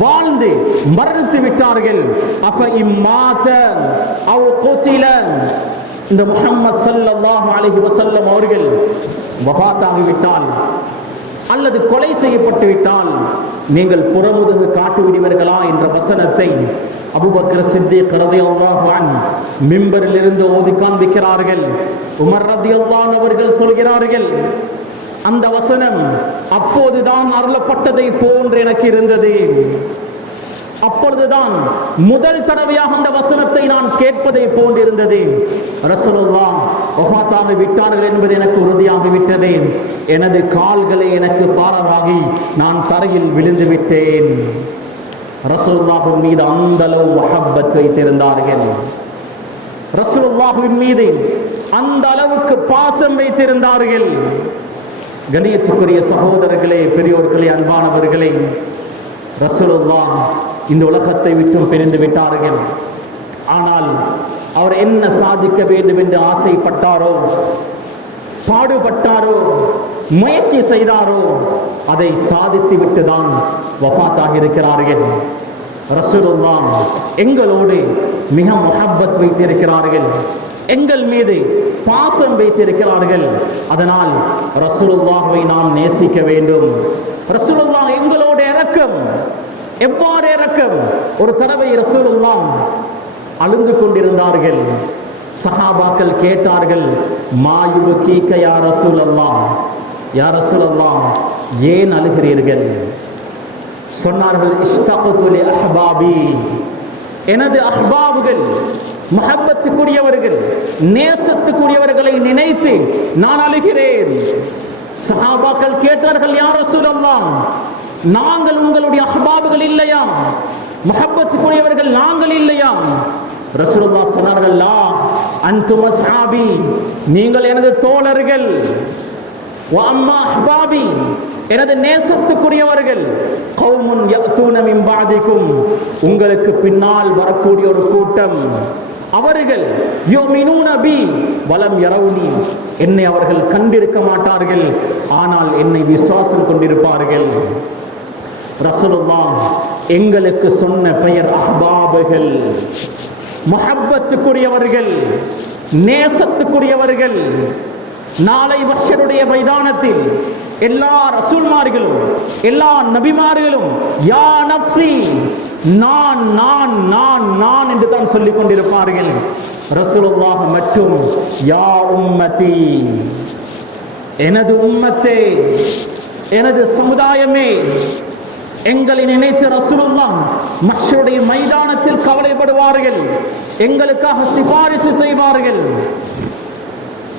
வாழ்ந்து மரணித்து விட்டார்கள். அஃப இம்மாத அவ் குதில, இந்த முஹம்மது ஸல்லல்லாஹு அலைஹி வஸல்லம் அவர்கள் வஃபாத் ஆகிவிட்டால் அல்லது கொலை செய்யப்பட்டு விட்டால் நீங்கள் புறமுதுகு காட்டு விடுவீர்களா என்ற வசனத்தை அபூபக்கர் சித்திக் ரலியல்லாஹு அன்ஹு மிம்பரில் இருந்து ஓதி காண்பிக்கிறார்கள். உமர் ரலியல்லாஹு அவர்கள் சொல்கிறார்கள், அந்த வசனம் அப்போதுதான் அருளப்பட்டதை போன்று எனக்கு இருந்தது. அப்பொழுதுதான் முதல் தடவையாக அந்த வசனத்தை நான் கேட்பதை போன்றிருந்தது. ரசூலுல்லாஹ் வஃபாத்தாகி விட்டார்கள் என்பது எனக்கு உறுதியாகி விட்டது. எனது கால்களை எனக்கு பாரமாகி நான் தரையில் விழுந்து விட்டேன். ரசூலுல்லாஹின் மீது அந்த அளவு மஹப்பத் வைத்திருந்தார்கள். ரசூலுல்லாஹின் மீது அந்த அளவுக்கு பாசம் வைத்திருந்தார்கள். கண்ணியத்துக்குரிய சகோதரர்களே, பெரியோர்களே, அன்பானவர்களே, ரசூலுல்லாஹ் இந்த உலகத்தை விட்டும் பிரிந்து விட்டார்கள். ஆனால் அவர் என்ன சாதிக்க வேண்டும் என்று ஆசைப்பட்டாரோ, பாடுபட்டாரோ, முயற்சி செய்தாரோ, அதை சாதித்து விட்டுதான் வஃபாத்தாகி இருக்கிறார்கள். ரசூலுல்லாஹ் எங்களோடு மிக முஹப்பத் வைத்திருக்கிறார்கள், எங்கள் மீது பாசம் வைத்திருக்கிறார்கள். அதனால் ரசூலுல்லாஹ்வை நாம் நேசிக்க வேண்டும். ரசூலுல்லாஹ் எங்களோட இரக்கம், எவ்வாறு இரக்கம்? ஒரு தடவை ரசூலுல்லாஹ் அழுந்து கொண்டிருந்தார்கள். சஹாபாக்கள் கேட்டார்கள், மா யுபகீக யா ரசூலல்லாஹ், யா ரசூலல்லாஹ் ஏன் அழுகிறீர்கள்? சொன்னார்கள், இஷ்தக்து லி அஹ்பாபி, எனது அஹ்பாபுகள், மஹப்பத்துக்குரியவர்கள், நேசத்துக்குரியவர்களை நினைத்து நான் அழுகிறேன். சஹாபாக்கள் கேட்டார்கள், யா ரசூலல்லாஹ் நாங்கள் உங்களுடைய அஹ்பாபுகள் இல்லையா? முஹப்பத்துக்குரியவர்கள் நாங்கள் இல்லையா? ரசூலுல்லாஹ் சொன்னார்கள், லா அன்தும் அஸ்ஹாபி, நீங்கள் எனது தோழர்கள், வ அம்மா அஹ்பாபி, எனது நேசத்துக்குரியவர்கள், கௌமுன் யஅதூன மின் பஅதிக்கும், உங்களுக்கு பின்னால் வரக்கூடிய ஒரு கூட்டம், அவர்கள் யுமினூன பி வலம் யரவுனி, என்னை அவர்கள் கண்டிருக்க மாட்டார்கள், ஆனால் என்னை விசுவாசம் கொண்டிருப்பார்கள். ரசூலுல்லாஹ் எங்களுக்கு சொன்ன பெயர் அஹ்பாபுகள், முஹப்பத்துக்குரியவர்கள், நேசத்துக்குரியவர்கள். நாளை மஹ்ஷருடைய மைதானத்தில் எல்லா ரசூல்மார்களும் எல்லா நபிமார்களும் யா நப்சி, நான் நான் நான் நான் என்று தான் சொல்லிக் கொண்டிருப்பார்கள். ரசூலுல்லாஹ் மட்டும் யா உம்மதி, எனது உம்மத்தே, எனது சமுதாயமே. எங்களை நினைத்து ரசூலுல்லாஹ் மஹ்ஷருடைய மைதானத்தில் கவலைப்படுவார்கள், எங்களுக்காக சிபாரிசு செய்வார்கள்.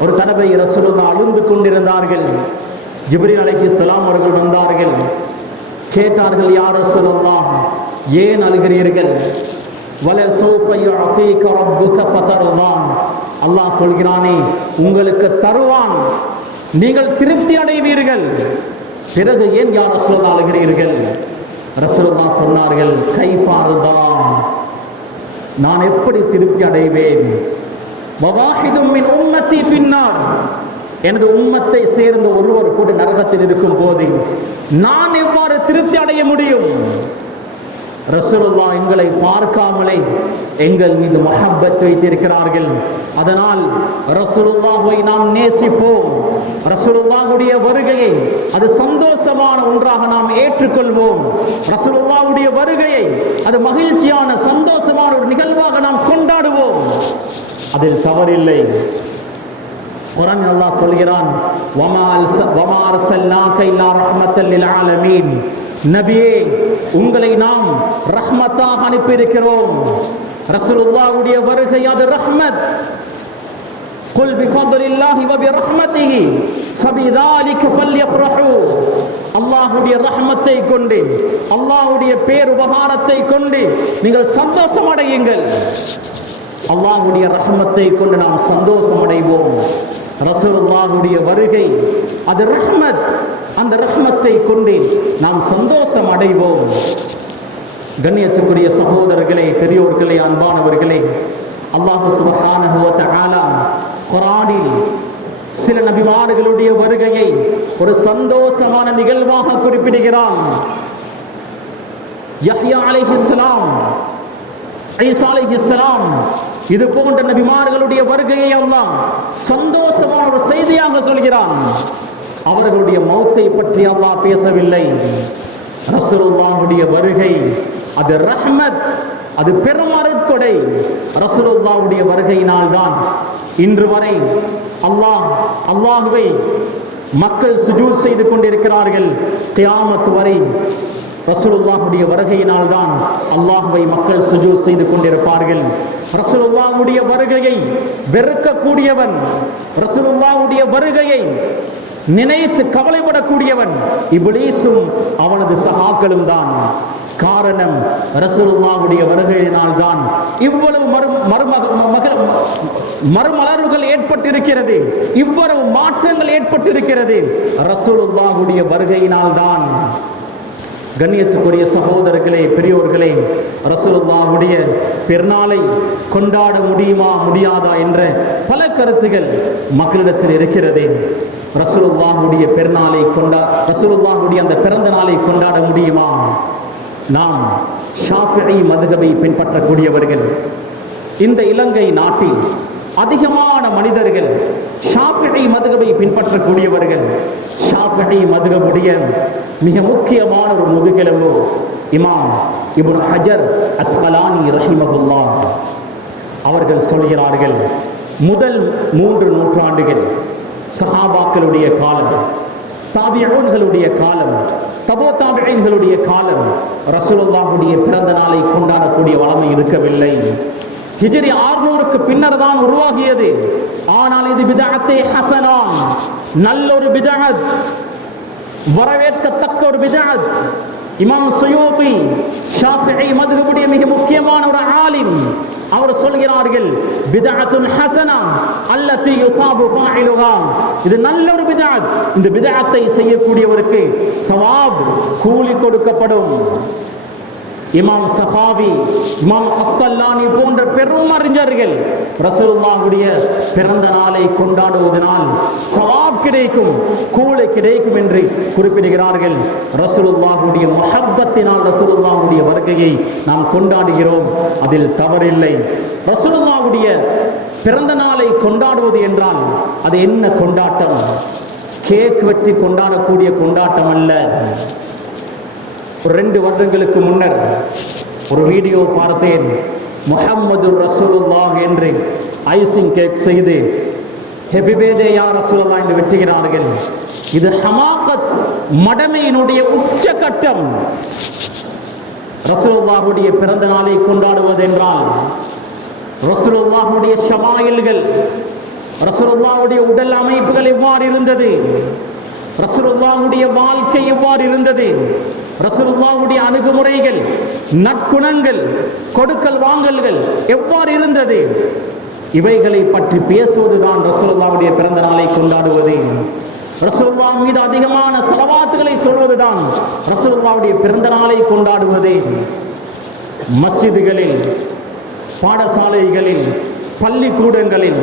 ஒரு தடவை ரசூலுல்லாஹ் அழுந்து கொண்டிருந்தார்கள். ஜிப்ரீல் அலைஹிஸ்ஸலாம் அவர்கள் வந்தார்கள். கேட்டார்கள், யா ரசூலுல்லாஹ், ஏன் அழுகிறீர்கள்? வல சௌஃப யுஅதீக ரப்புக ஃபதர்தா, அல்லாஹ் சொல்கிறானே உங்களுக்கு தருவான், நீங்கள் திருப்தி அடைவீர்கள், பிறகு ஏன் யா ரசூலுல்லாஹ் அழுகிறீர்கள்? ரசூலுல்லாஹ் சொன்னார்கள், கைஃப அர்தா, நான் எப்படி திருப்தி அடைவேன்? வவாஹிதும் மின் உம்மத்தி ஃபின்னார், எனது உம்மத்தை சேர்ந்த ஒருவர் கூட நரகத்தில் இருக்கும் போது நான் எவ்வாறு திருப்தி அடைய முடியும்? ரசூலுல்லாஹ் எங்களை பார்க்காமலே எங்கள் மீது மஹப்பத் வைத்திருக்கிறார்கள். அதனால் ரசூலுல்லாஹ்வை நாம் நேசிப்போம். ரசூலுல்லாஹ்வுடைய வருகையை அது சந்தோஷமான ஒன்றாக நாம் ஏற்றுக்கொள்வோம். ரசூலுல்லாஹ்வுடைய வருகையை அது மகிழ்ச்சியான சந்தோஷமான ஒரு நிகழ்வாக நாம் கொண்டாடுவோம். அதில் தவறில்லை. குர்ஆன் அல்லாஹ் சொல்கிறான், வமா அர்ஸல்னாக இல்லா ரஹ்மத்தல் லில் ஆலமீன், நபியே உங்களை நாம் ரஹ்மத்தாக அனுப்பியிருக்கிறோம். ரசூலுல்லாஹ்வுடைய வருகை அது ரஹ்மத். குல் பிஃபத்லில்லாஹி வ பிரஹ்மத்திஹி ஃபபிதாலிக ஃபல்யஃப்ரஹு, அல்லாஹ்வுடைய ரஹ்மத்தை கொண்டு, அல்லாஹ்வுடைய பேருபகாரத்தை கொண்டு நீங்கள் சந்தோஷம் அடையுங்கள். அல்லாஹ்வுடைய ரஹ்மத்தை கொண்டு நாம் சந்தோஷம் அடைவோம். ரசூலுல்லாஹ்வுடைய வருகை அது ரஹ்மத். அந்த ரஹ்மத்தை கொண்டு நாம் சந்தோஷம் அடைவோம். கண்ணியத்துக்குரிய சகோதரர்களே, பெரியோர்களே, அன்பானவர்களே, அல்லாஹ் சுப்ஹானஹு வ தஆலா குர்ஆனில் சில நபிமார்களுடைய வருகையை ஒரு சந்தோஷமான நிகழ்வாக குறிப்பிடுகிறான். யஹ்யா அலைஹிஸ்ஸலாம், ஈசா அலைஹிஸ்ஸலாம், இது போன்ற நபிமார்களுடைய வருகையை அல்லாஹ் சந்தோஷமான ஒரு செய்தியாக சொல்கிறான். அவர்களுடைய மௌத்தை பற்றி அல்லாஹ் பேசவில்லை. ரசூலுல்லாஹ்வுடைய வருகை அது ரஹ்மத், அது பெரும் அருட்கொடை. ரசூலுல்லாஹ்வுடைய வருகையினால் தான் இன்று வரை அல்லாஹ்வை மக்கள் சுஜூத் செய்து கொண்டிருக்கிறார்கள். கியாமத் வரை ரசூலுல்லாஹ்வுடைய வருகையினால் தான் அல்லாஹ்வை மக்கள் சுஜூத் செய்து கொண்டிருப்பார்கள். ரசூலுல்லாஹ்வுடைய வருகையை வெறுக்கக்கூடியவன், ரசூலுல்லாஹ்வுடைய வருகையை நினைத்து கவலைப்படக்கூடியவன் இப்லீஸும் அவனது சகாக்களும் தான். காரணம், ரசூலுல்லாஹ்வுடைய வருகையினால் தான் இவ்வளவு மறுமலர்வுகள் ஏற்பட்டிருக்கிறது, இவ்வளவு மாற்றங்கள் ஏற்பட்டிருக்கிறது. ரசூலுல்லாஹ்வுடைய வருகையினால் தான். கண்ணியத்துக்குரிய சகோதரர்களே, பெரியோர்களே, ரசூலுல்லாஹ்வுடைய பெருநாளை கொண்டாட முடியுமா முடியாதா என்ற பல கருத்துகள் மக்களிடத்தில் இருக்கிறது. ரசூலுல்லாஹ்வுடைய பெருநாளை ரசூலுல்லாஹ்வுடைய அந்த பிறந்த நாளை கொண்டாட முடியுமா? நாம் ஷாஃபிஈ மதுஹபை பின்பற்றக்கூடியவர்கள். இந்த இலங்கை நாட்டில் அதிகமான மனிதர்கள் ஷாஃபிஈ மதுஹபை பின்பற்றக்கூடியவர்கள். ஷாஃபிஈ மதுஹபுடைய மிக முக்கியமான ஒரு முதுகெலும்பு இமாம் இப்னு ஹஜர் அஸ்கலானி ரஹிமஹுல்லாஹ் அவர்கள் சொல்கிறார்கள், முதல் 3 நூற்றாண்டுகள் சஹாபாக்களுடைய காலம், தாபிஊன்களுடைய காலம், தபோ தாபிஈன்களுடைய காலம், ரசூலுல்லாஹ்வுடைய பிறந்த நாளை கொண்டாடக்கூடிய வளமை இருக்கவில்லை. ஹிஜ்ரி 600க்கு பின்னர் தான் உருவாகியது. ஆனால் இது பிதஅத்தே ஹஸனா, நல்ல ஒரு பிதஅத், வரவேற்கத்தக்க ஒரு பிதஅத். இமாம் சுயூதி ஷாஃபிஈ மத்ஹபுடைய மிக முக்கியமான ஒரு ஆலிம், அவர் சொல்கிறார்கள், பித்அத்துன் ஹஸனா அல்லதி யுஸாபு ஃபாயிலுஹா, இது நல்ல ஒரு பித்அத், இந்த பித்அத்தை செய்யக்கூடியவருக்கு சவாப் கூலி கொடுக்கப்படும். இமாம் சஹாவி, இமாம் அஸ்கலானி போன்ற பெரும் அறிஞர்கள் ரசூலுல்லாஹ்வுடைய பிறந்த நாளை கொண்டாடுவதனால் சவாப் கிடைக்கும், கூலி கிடைக்கும் என்று குறிப்பிடுகிறார்கள். ரசூலுல்லாஹ்வுடைய முஹப்பத்தினால் ரசூலுல்லாஹ்வுடைய வருகையை நாம் கொண்டாடுகிறோம், அதில் தவறில்லை. ரசூலுல்லாஹ்வுடைய பிறந்த நாளை கொண்டாடுவது என்றால் அது என்ன கொண்டாட்டம்? கேக் வெட்டி கொண்டாடக்கூடிய கொண்டாட்டம் அல்ல. ஒரு 2 வருடங்களுக்கு முன்னர் ஒரு வீடியோ பார்த்தேன். முஹம்மது ரசூலுல்லாஹ் என்று ஐசிங் கேக் செய்து ஹேப்பி பர்த்டே யா ரசூலுல்லாஹ் என்று வெட்டுகிறார்கள். இது ஹமாகத், மடமையினுடைய உச்சகட்டம். ரசூலுல்லாஹ்வுடைய பிறந்த நாளை கொண்டாடுவது என்றால் ரசூலுல்லாஹ்வுடைய ஷமாயில்கள், ரசூலுல்லாஹ்வுடைய உடல் அமைப்புகள் எவ்வாறு இருந்தது, ரசூலுல்லாஹ்வுடைய வாழ்க்கை எவ்வாறு இருந்தது, ரசூலுல்லாஹ்வுடைய அணுகுமுறைகள், நற்குணங்கள், கொடுக்கல் வாங்கல்கள் எவ்வாறு இருந்தது, இவைகளை பற்றி பேசுவதுதான் ரசூலுல்லாஹ்வுடைய பிறந்த நாளை கொண்டாடுவது. ரசூலுல்லாஹ் மீது அதிகமான ஸலவாத்துகளை சொல்வதுதான் ரசூலுல்லாஹ்வுடைய பிறந்த நாளை கொண்டாடுவது. மஸ்ஜிதுகளில், பாடசாலைகளில், பள்ளிக்கூடங்களில்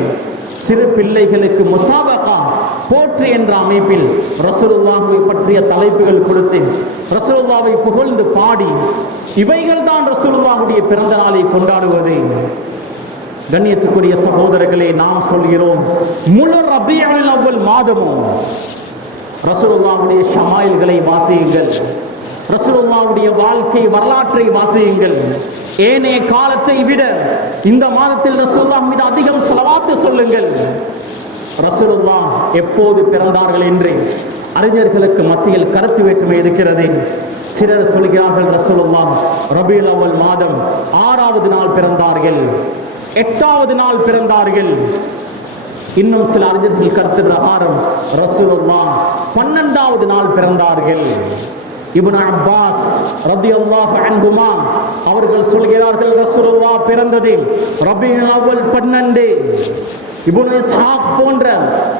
சிறு பிள்ளைகளுக்கு முசாபகா, போற்றி என்ற அமைப்பில் ரசூலுல்லாஹ்வை பற்றிய தலைப்புகள் கொடுத்து ரசூலுல்லாஹ்வை புகழ்ந்து பாடி, இவைகள் தான் ரசூலுல்லாஹ்வுடைய பிறந்த நாளை கொண்டாடுவது. கண்ணியத்துக்குரிய சகோதரர்களே, நாம் சொல்கிறோம், முழு ரபீஉல் அவ்வல் மாதமும் ரசூலுல்லாஹ்வுடைய ஷமாயில்களை வாசியுங்கள், ரசூலுல்லாஹ்வுடைய வாழ்க்கை வரலாற்றை வாசியுங்கள். ஏனைய காலத்தை விட இந்த மாதத்தில் ரசூலுல்லாஹ் மீது அதிகம் ஸலவாத்து சொல்லுங்கள். ரசூலுல்லாஹ் எப்போது பிறந்தார்கள் என்று அறிஞர்களுக்கு மத்தியில் கருத்து வேற்றுமை இருக்கிறது. சிலர் சொல்கிறார்கள் ரசூலுல்லாஹ் ரபீஉல் அவ்வல் மாதம் 6வது நாள் பிறந்தார்கள், 8வது நாள் பிறந்தார்கள். இன்னும் சில அறிஞர்கள் கருத்து பிரகாரம் ரசூலுல்லாஹ் 12வது நாள் பிறந்தார்கள். இப்னு அப்பாஸ் ரலியல்லாஹு அன்ஹுமா அவர்கள் சொல்கிறார்கள், ரசூலுல்லாஹ் பிறந்தது ரபீஉல் அவ்வல் 12. இப்னு இஸ்ஹாக் போன்ற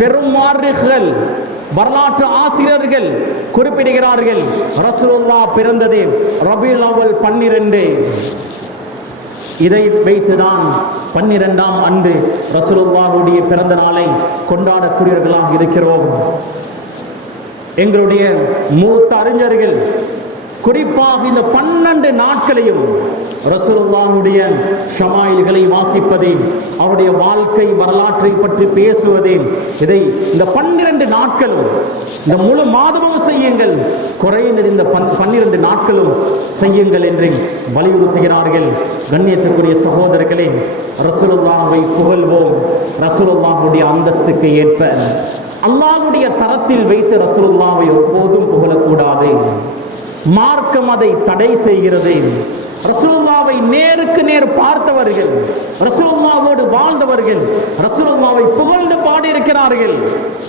பெரும் முஅர்ரிக்கள், வரலாற்று ஆசிரியர்கள் குறிப்பிடுகிறார்கள், ரசூலுல்லாஹ் பிறந்தது ரபீஉல் அவ்வல் 12. இதை வைத்துதான் 12ஆம் அன்று ரசூலுல்லாஹ்வுடைய பிறந்த நாளை கொண்டாடக்கூடியவர்களாக இருக்கிறோம். எங்களுடைய மூத்த அறிஞர்கள் குறிப்பாக இந்த 12 நாட்களையும் ரசூலுல்லாஹ்வுடைய ஷமாயில்களை வாசிப்பதே, அவருடைய வாழ்க்கை வரலாற்றை பற்றி பேசுவதே, இதை இந்த 12 நாட்களும், இந்த முழு மாதமும் செய்யுங்கள், குறைந்தது இந்த 12 நாட்களும் செய்யுங்கள் என்று வலியுறுத்துகிறார்கள். கண்ணியத்திற்குரிய சகோதரர்களே, ரசூலுல்லாஹ்வை புகழ்வோம். ரசூலுல்லாஹ்வுடைய அந்தஸ்துக்கு ஏற்ப, அல்லாஹ்வுடைய தரத்தில் வைத்து ரசூலுல்லாஹ்வை ஒருபோதும் புகழக்கூடாது. மார்க்கம் அதை தடை செய்கிறது. ரசூலுல்லாஹ்வை நேருக்கு நேர் பார்த்தவர்கள், ரசூலுல்லாஹ்வோடு வாழ்ந்தவர்கள் ரசூலுல்லாஹ்வை புகழ்ந்து பாடியிருக்கிறார்கள்.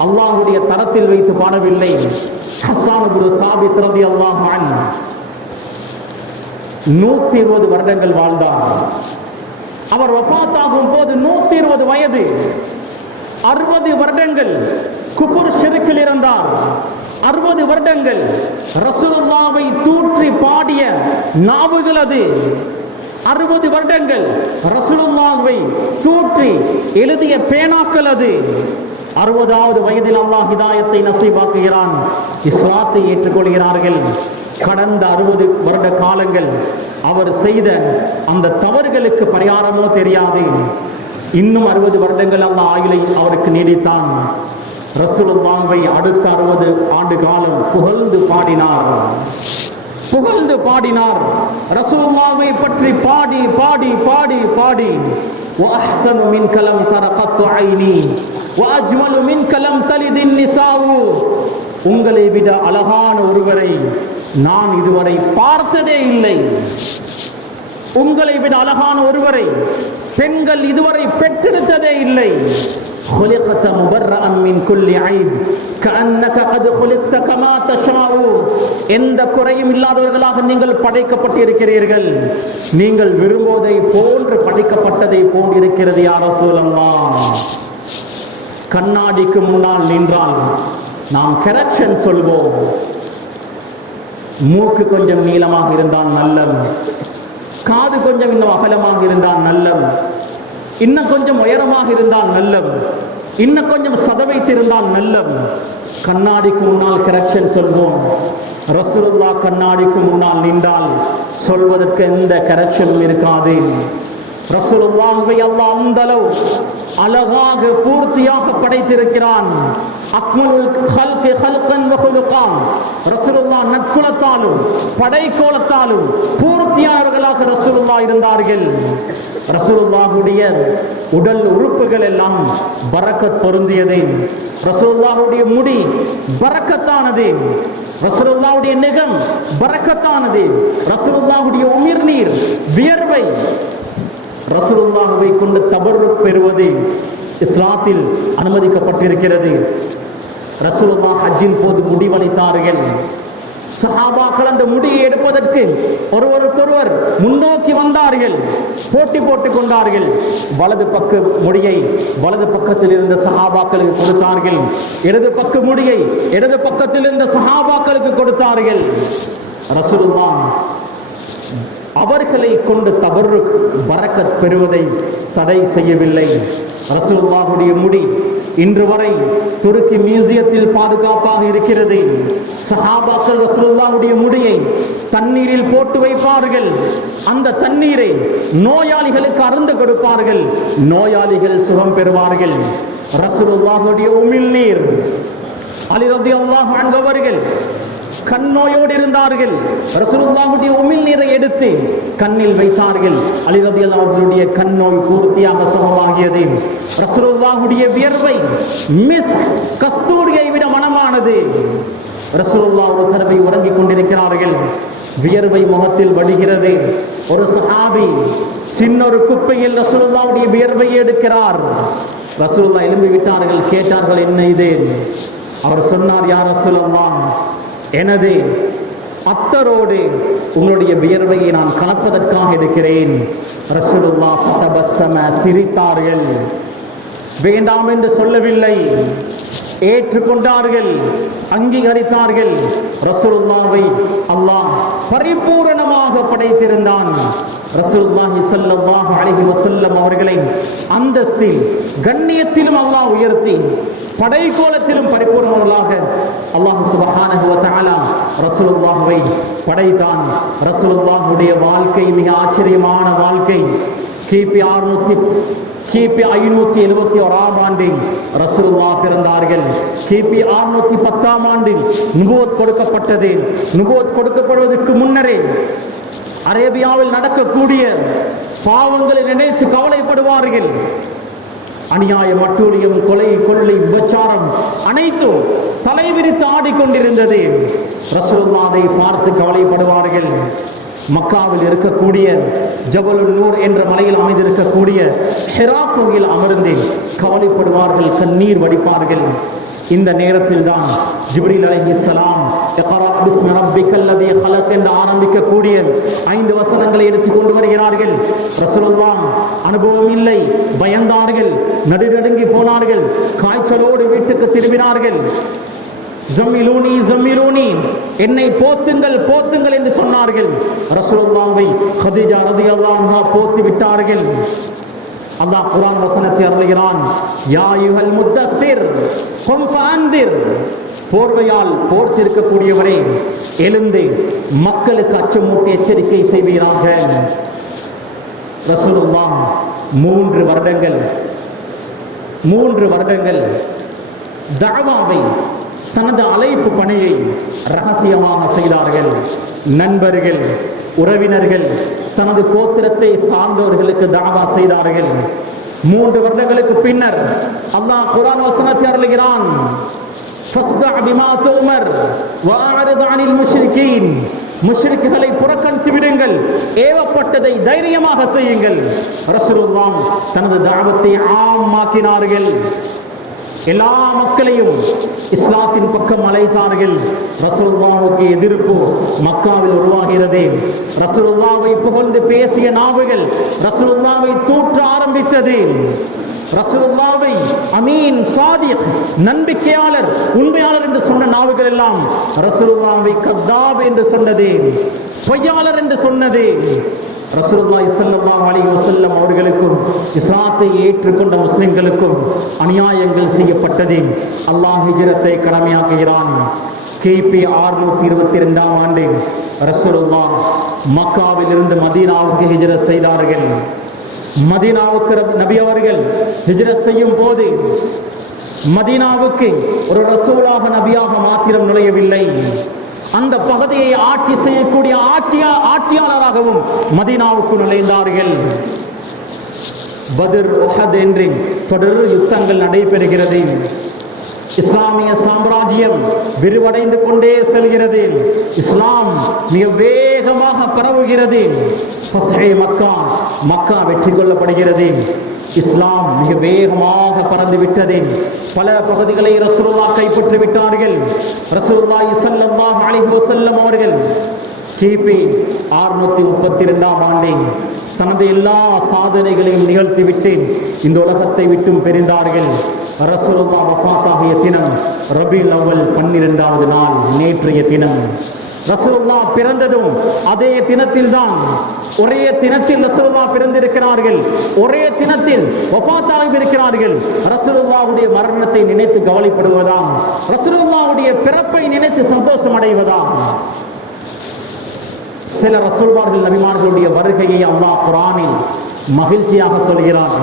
அல்லாஹ்வுடைய தரத்தில் வைத்து பாடவில்லை. ஹஸ்ஸான் இப்னு சாபித் ரலியல்லாஹு அன்ஹு 120 வருடங்கள் வாழ்ந்தார். அவர் வஃபாத்தாகும் போது 120 வயது. 60 வருடங்கள் குஃபுர் ஷிர்கில் இருந்தார். 60 வருடங்கள் ரசூலுல்லாஹ்வை தூற்றி பாடிய நாவுகள் அது. 60 வருடங்கள் ரசூலுல்லாஹ்வை தூற்றி எழுதிய பேனாக்கள் அது. 60வது வயதில் அல்லாஹ் ஹிதாயத்தை நசீபாக்குகிறான், இஸ்லாத்தை ஏற்றுக்கொள்கிறார்கள். கடந்த 60 வருட காலங்கள் அவர் செய்த அந்த தவறுகளுக்கு பரிகாரமோ தெரியாது. இன்னும் 60 வருடங்கள் அல்லாஹ் ஆயுளை அவருக்கு நீடித்தான். ரசூலுல்லாஹ்வை அடுத்த 60 ஆண்டு காலம் புகழ்ந்து பாடினார், புகழ்ந்து பாடினார். ரசூலுல்லாஹ்வை பற்றி பாடி பாடி பாடி பாடி وَأَحْسَنُ مِنْكَ لَمْ تَرَ قَطُّ عَيْنِي وَأَجْمَلُ مِنْكَ لَمْ تَلِدِ النِّسَاءُ. உங்களை விட அழகான ஒருவரை நான் இதுவரை பார்த்ததே இல்லை. உங்களை விட அழகான ஒருவரை பெண்கள் இதுவரை பெற்றெடுத்ததே இல்லை. خلقت مبرأ من كل عيب كأنك قد خلقت كما تشاء. எந்த குறையும் இல்லாதவர்களாக நீங்கள் படைக்கப்பட்டிருக்கிறீர்கள். நீங்கள் விரும்புவதை போன்று படைக்கப்பட்டதை போன்றிருக்கிறது யா ரசூலல்லாஹ். கண்ணாடிக்கு முன்னால் நின்றால் நாம் கரெக்ஷன் சொல்வோம். மூக்கு கொஞ்சம் நீளமாக இருந்தால் நல்லது, காது கொஞ்சம் இன்னும் அகலமாக இருந்தால் நல்லது, இன்னும் கொஞ்சம் உயரமாக இருந்தால் நல்லது, இன்னும் கொஞ்சம் சதவைத்திருந்தால் நல்லது. கண்ணாடிக்கு முன்னால் கரெக்ஷன் சொல்வோம். ரசூலுல்லாஹ் கண்ணாடிக்கு முன்னால் நின்றால் சொல்வதற்கு எந்த கரெக்ஷனும் இருக்காது. ரசூலுல்லாஹ்வை அல்லாஹ் அந்த அளவு அழகாக பூர்த்தியாக படைத்திருக்கிறான். அக்மலுல் ஹல்கி ஹல்கன் வ ஹுலுகான். ரசூலுல்லாஹ் நற்குலத்தாலும் படைக்கோலத்தாலும் பூர்த்தியானவர்களாக ரசூலுல்லாஹ் இருந்தார்கள். ரசூலுல்லாஹுடைய உடல் உறுப்புகள் எல்லாம் பரக்கத் பொருந்தியது. ரசூலுல்லாஹுடைய முடி பரக்கத்தானது. ரசூலுல்லாஹுடைய நகம் பரக்கத்தானது. ரசூலுல்லாஹுடைய உமிர்நீர் வியர்வை ரசூலுல்லாஹ்வை கொண்டு தபர்ருக் பெறுவது இஸ்லாத்தில் அனுமதிக்கப்பட்டிருக்கிறது. ரசூலுல்லாஹ் ஹஜ்ஜின் போது முடிவளித்தார்கள். சஹாபாக்கள் அந்த முடியை எடுப்பதற்கு ஒருவருக்கொருவர் முன்னோக்கி வந்தார்கள், போட்டி போட்டுக் கொண்டார்கள். வலது பக்க முடியை வலது பக்கத்தில் இருந்த சஹாபாக்களுக்கு கொடுத்தார்கள், இடது பக்க முடியை இடது பக்கத்தில் இருந்த சஹாபாக்களுக்கு கொடுத்தார்கள். ரசூலுல்லாஹ் அவர்களை கொண்டு தபர்ருக் பரக்கத் பெறுவதை தடை செய்யவில்லை. ரசூலுல்லாஹுடைய முடி இன்று வரை துருக்கி மியூசியத்தில் பாதுகாப்பாக இருக்கிறது. சஹாபாக்கள் ரசூலுல்லாஹுடைய முடியை தண்ணீரில் போட்டு வைப்பார்கள். அந்த தண்ணீரை நோயாளிகளுக்கு அருந்து கொடுப்பார்கள். நோயாளிகள் சுகம் பெறுவார்கள். ரசூலுல்லாஹுடைய உமிழ்நீர் அலி ரலியல்லாஹு அன்ஹு அவர்கள் கண்ணோயோடு இருந்தார்கள். ரசூலுல்லாஹுடைய உமிழ்நீரை எடுத்து கண்ணில் வைத்தார்கள். அலி ரலியல்லாஹு அவர்களுடைய கண்ணோய் பூர்த்தியாக சுகமாகியது. ரசூலுல்லாஹுடைய வியர்வை மிஸ்க் கஸ்தூரியை விட மணமானது. ரசூலுல்லாஹ் ஒரு தடவை உறங்கிக் கொண்டிருக்கிறார்கள். வியர்வை முகத்தில் வடிகிறது. ஒரு சஹாபி சின்னொரு குப்பையில் ரசூலுல்லாஹுடைய வியர்வையை எடுக்கிறார். ரசூலுல்லாஹ் எழும்பி விட்டார்கள். கேட்டார்கள், என்ன இது? அவர் சொன்னார், யா ரசூலல்லாஹ், எனது அத்தரோடு உங்களுடைய வியர்வையை நான் கலப்பதற்காக இருக்கிறேன். ரசூலுல்லாஹ் தபஸ்ஸம, சிரித்தார்கள். வேண்டாம் என்று சொல்லவில்லை, ஏற்றுக்கொண்டார்கள், அங்கீகரித்தார்கள். ரசூலுல்லாஹ்வை அல்லாஹ் பரிபூரணமாக படைத்திருந்தான். ரசூலுல்லாஹி ஸல்லல்லாஹு அலைஹி வஸல்லம் அவர்களை அந்தஸ்தில் கண்ணியத்திலும் அல்லாஹ் உயர்த்தி படைக்கோலத்திலும் பரிபூர்ணர்களாக அல்லாஹ் சுப்ஹானஹு வ தஆலா ரசூலுல்லாஹ்வை படைத்தான். ரசூலுல்லாஹுடைய வாழ்க்கை மிக ஆச்சரியமான வாழ்க்கை. கிபி 571 ஆண்டில் ரசூலுல்லாஹ் பிறந்தார்கள். கிபி 610 ஆண்டில் நுபுவத் கொடுக்கப்பட்டது. நுபுவத் கொடுக்கப்படுவதற்கு முன்னரே அரேபியாவில் நடக்கக்கூடிய பாவங்களை நினைத்து கவலைப்படுவார்கள். அநியாயம், அட்டூழியம், கொலை, கொள்ளை, விபச்சாரம் அனைத்தும் தலைவிரித்து ஆடிக்கொண்டிருந்தது. ரசூலுல்லாஹை பார்த்து கவலைப்படுவார்கள். மக்காவில் இருக்கக்கூடிய ஜபலுன் நூர் என்ற மலையில் அமைந்திருக்கக்கூடிய ஹிரா கோயில் அமர்ந்து கவலைப்படுவார்கள், கண்ணீர் வடிப்பார்கள். இந்த நேரத்தில் தான் ஜிப்ரீல் அலைஹிஸ்ஸலாம் இக்ரா பிஸ்மி ரப்பிக்கல் லதீ ஹலக் என்று ஆரம்பிக்கக்கூடிய 5 வசனங்களை எடுத்துக் கொண்டு வருகிறார்கள். ரசூலுல்லாஹ் அனுபவம் இல்லை, பயந்தார்கள், நடுநடுங்கி போனார்கள், காய்ச்சலோடு வீட்டுக்கு திரும்பினார்கள். ஜம்மிலூனி ஜம்மிலூனி, என்னை போத்துங்கள் போத்துங்கள் என்று சொன்னார்கள். ரசூலுல்லாஹ்வை கதீஜா ரலியல்லாஹு அன்ஹா போத்தி விட்டார்கள். அல்லாஹ் குர்ஆன் வசனத்தை அருளுகிறான், யா அய்யுஹல் முத்தத்திர் கும் ஃபஅன்திர், போர்வையால் போர்த்திருக்கக்கூடியவரே எழுந்து மக்களுக்கு அச்சமூட்டி எச்சரிக்கை செய்வீராக. ரசூலுல்லாஹ் 3 வருடங்கள் தஅவாவை, தனது அழைப்பு பணியை ரகசியமாக செய்தார்கள். நண்பர்கள், உறவினர்கள், தனது கோத்திரத்தை சார்ந்தவர்களுக்கு தாவா செய்தார்கள். 3 வருடங்களுக்கு பின்னர் அல்லாஹ் குர்ஆன் வசனத்தை அருளுகிறான், ஃபஸ்தஅ பிமா துமர் வஅரித் அனில் முஷ்ரிகீன். முஷ்ரிக்குகளை புறக்கணித்து விடுங்கள், ஏவப்பட்டதை தைரியமாக செய்யுங்கள். ரசூலுல்லாஹ் தனது தாவத்தை ஆமாக்கினார்கள். எல்லா மக்களையும் இஸ்லாத்தின் பக்கம் அழைத்தார்கள். ரசூலுல்லாஹ்வுக்கு எதிர்ப்பு மக்காவில் உருவாகிறது. ரசூலுல்லாஹ்வை புகழ்ந்து பேசிய நாவுகள் ரசூலுல்லாஹ்வை தூற்ற ஆரம்பித்தது. ரசூலுல்லாஹ்வை அமீன், சாதிக், நம்பிக்கையாளர், உண்மையாளர் என்று சொன்ன நாவுகள் எல்லாம் ரசூலுல்லாஹ்வை கத்தாப் என்று சொன்னது, பொய்யாளர் என்று சொன்னது. ரசூலுல்லாஹி ஸல்லல்லாஹு அலைஹி வஸல்லம் அவர்களுக்கும் இஸ்லாத்தை ஏற்றுக்கொண்ட முஸ்லிம்களுக்கும் அநியாயங்கள் செய்யப்பட்டது. அல்லாஹ் ஹிஜ்ரத்தை கடமையாக்குகிறான். கிபி 622ஆம் ஆண்டு ரசூலுல்லாஹ் மக்காவில் இருந்து மதீனாவுக்கு ஹிஜ்ரத் செய்தார்கள். மதீனாவுக்கு நபி அவர்கள் ஹிஜ்ரத் செய்யும் போது மதீனாவுக்கு ஒரு ரசூலாக நபியாக மாத்திரம் நுழையவில்லை, அந்த பகுதியை ஆட்சி செய்யக்கூடிய ஆட்சியாளராகவும் மதீனாவுக்கு நுழைந்தார்கள். பத்ர், உஹத் என்று தொடர் யுத்தங்கள் நடைபெறுகிறது. இஸ்லாமிய சாம்ராஜ்யம் விரிவடைந்து கொண்டே செல்கிறது. இஸ்லாம் மிக வேகமாக பரவுகிறது. மக்கா வெற்றி கொள்ளப்படுகிறது. இஸ்லாம் மிக வேகமாக பறந்து விட்டது. பல பகுதிகளை ரசூலுல்லாஹ் கைப்பற்றி விட்டார்கள். ரசூலுல்லாஹி ஸல்லல்லாஹு அலைஹி வஸல்லம் அவர்கள் கிபி 632ஆம் ஆண்டில் தனது எல்லா சாதனைகளையும் நிகழ்த்திவிட்டு இந்த உலகத்தை விட்டும் பிரிந்தார்கள். ரசூலுல்லாஹ் வஃபாத்தாகிய தினம் ரபீல் அவ்வல் 12வது நாள், நேற்றைய தினம். ரசூலுல்லாஹ் பிறந்ததும் அதே தினத்தில் தான், ஒரே தினத்தில் ரசூலுல்லாஹ் பிறந்திருக்கிறார்கள், ஒரே தினத்தில் வஃபாத்தாகி இருக்கிறார்கள். ரசூலுல்லாஹ்வுடைய மரணத்தை நினைத்து கவலைப்படுவதா, ரசூலுல்லாஹ்வுடைய பிறப்பை நினைத்து சந்தோஷம் அடைவதா? சில ரசூல்மார்கள், நபிமார்களுடைய வருகையை அல்லாஹ் குர்ஆனில் மகிழ்ச்சியாக சொல்கிறார்.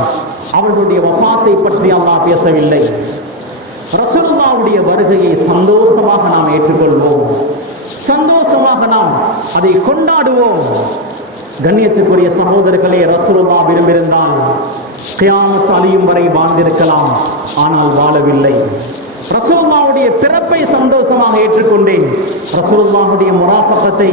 அவர்களுடைய வஃபாத்தை பற்றி அல்லாஹ் பேசவில்லை. ரசூலுல்லாஹ்வுடைய வருகையை சந்தோஷமாக நாம் ஏற்றுக்கொள்வோம், சந்தோஷமாக நாம் அதை கொண்டாடுவோம். கண்ணியத்துக்குரிய சகோதரர்களே, ரசூலுல்லாஹ் விரும்பியிருந்தால் கியாமத் அழியும் வரை வாழ்ந்திருக்கலாம், ஆனால் வாழவில்லை. ரசூலுல்லாஹ்வுடைய பிறப்பை சந்தோஷமாக ஏற்றுக்கொண்டேன். ரசூலுல்லாஹ்வுடைய முராஃபகத்தை,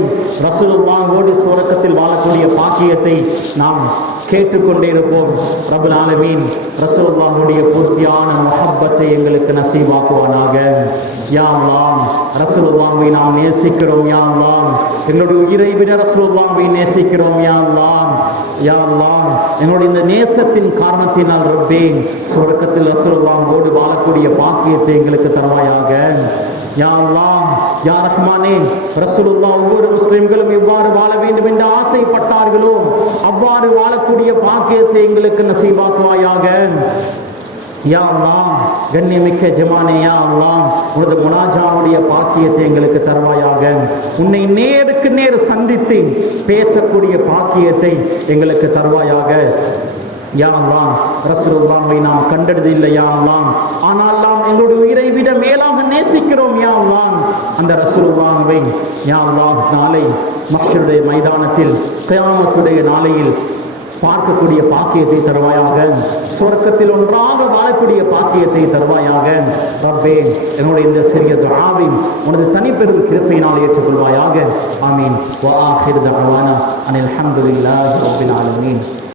ரசூலுல்லாஹ்வோடு சுவர்க்கத்தில் வாழக்கூடிய பாக்கியத்தை நாம் கேட்டுக்கொண்டே இருப்போம். ரப்பல் ஆலமீன் ரசூலுல்லாஹ்வுடைய பூர்த்தியான முஹப்பத்தை எங்களுக்கு நசீபாக்குவானாக. யா அல்லாஹ், ரசூலுல்லாஹ்வை நாம் நேசிக்கிறோம். யா அல்லாஹ், எங்களுடைய உயிரை விட ரசூலுல்லாஹ்வை நேசிக்கிறோம். யா அல்லாஹ், யா அல்லாஹ், எங்களுடைய இந்த நேசத்தின் காரணத்தினால் ரப்பே சுவர்க்கத்தில் ரசூலுல்லாஹ்வோடு வாழக்கூடிய பாக்கியத்தை எங்களுக்கு தருவாயாக. யா அல்லாஹ், யா ரஹ்மானே, ரசூலுல்லாஹ் ஒவ்வொரு முஸ்லிம்களும் எவ்வாறு வாழ வேண்டும் என்று ஆசைப்பட்டார்களோ அவ்வாறு வாழக்கூடிய பாக்கியத்தை எங்களுக்கு நசீபாக்குவாயாக. யா அல்லாஹ், கண்ணியமிக்க ஜமானே, யா அல்லாஹ், உனது முனாஜாவுடைய பாக்கியத்தை எங்களுக்கு தருவாயாக. உன்னை நேருக்கு நேர் சந்தித்து பேசக்கூடிய பாக்கியத்தை எங்களுக்கு தருவாயாக. யா அல்லாஹ், ரசூலுல்லாஹ்வை நாம் கண்டதில்லை யா அல்லாஹ், ஆனால் நாம் எங்களுடைய உயிரை விட மேலாக நேசிக்கிறோம் யா அல்லாஹ். அந்த ரசூலுல்லாஹ்வை யா அல்லாஹ் நாளை மஹ்ஷருடைய மைதானத்தில், கியாமத்துடைய நாளையில் பார்க்கக்கூடிய பாக்கியத்தை தருவாயாக. சுவர்க்கத்தில் ஒன்றாக வாழக்கூடிய பாக்கியத்தை தருவாயாக. ரப்பே, என்னுடைய இந்த சிறிய துஆவை உனது தனிப்பெரும் கிருபையினால் ஏற்றுக்கொள்வாயாக. ஆமீன். வ ஆகிரு தஅவானா அனில் ஹம்துலில்லாஹி ரப்பில் ஆலமீன்.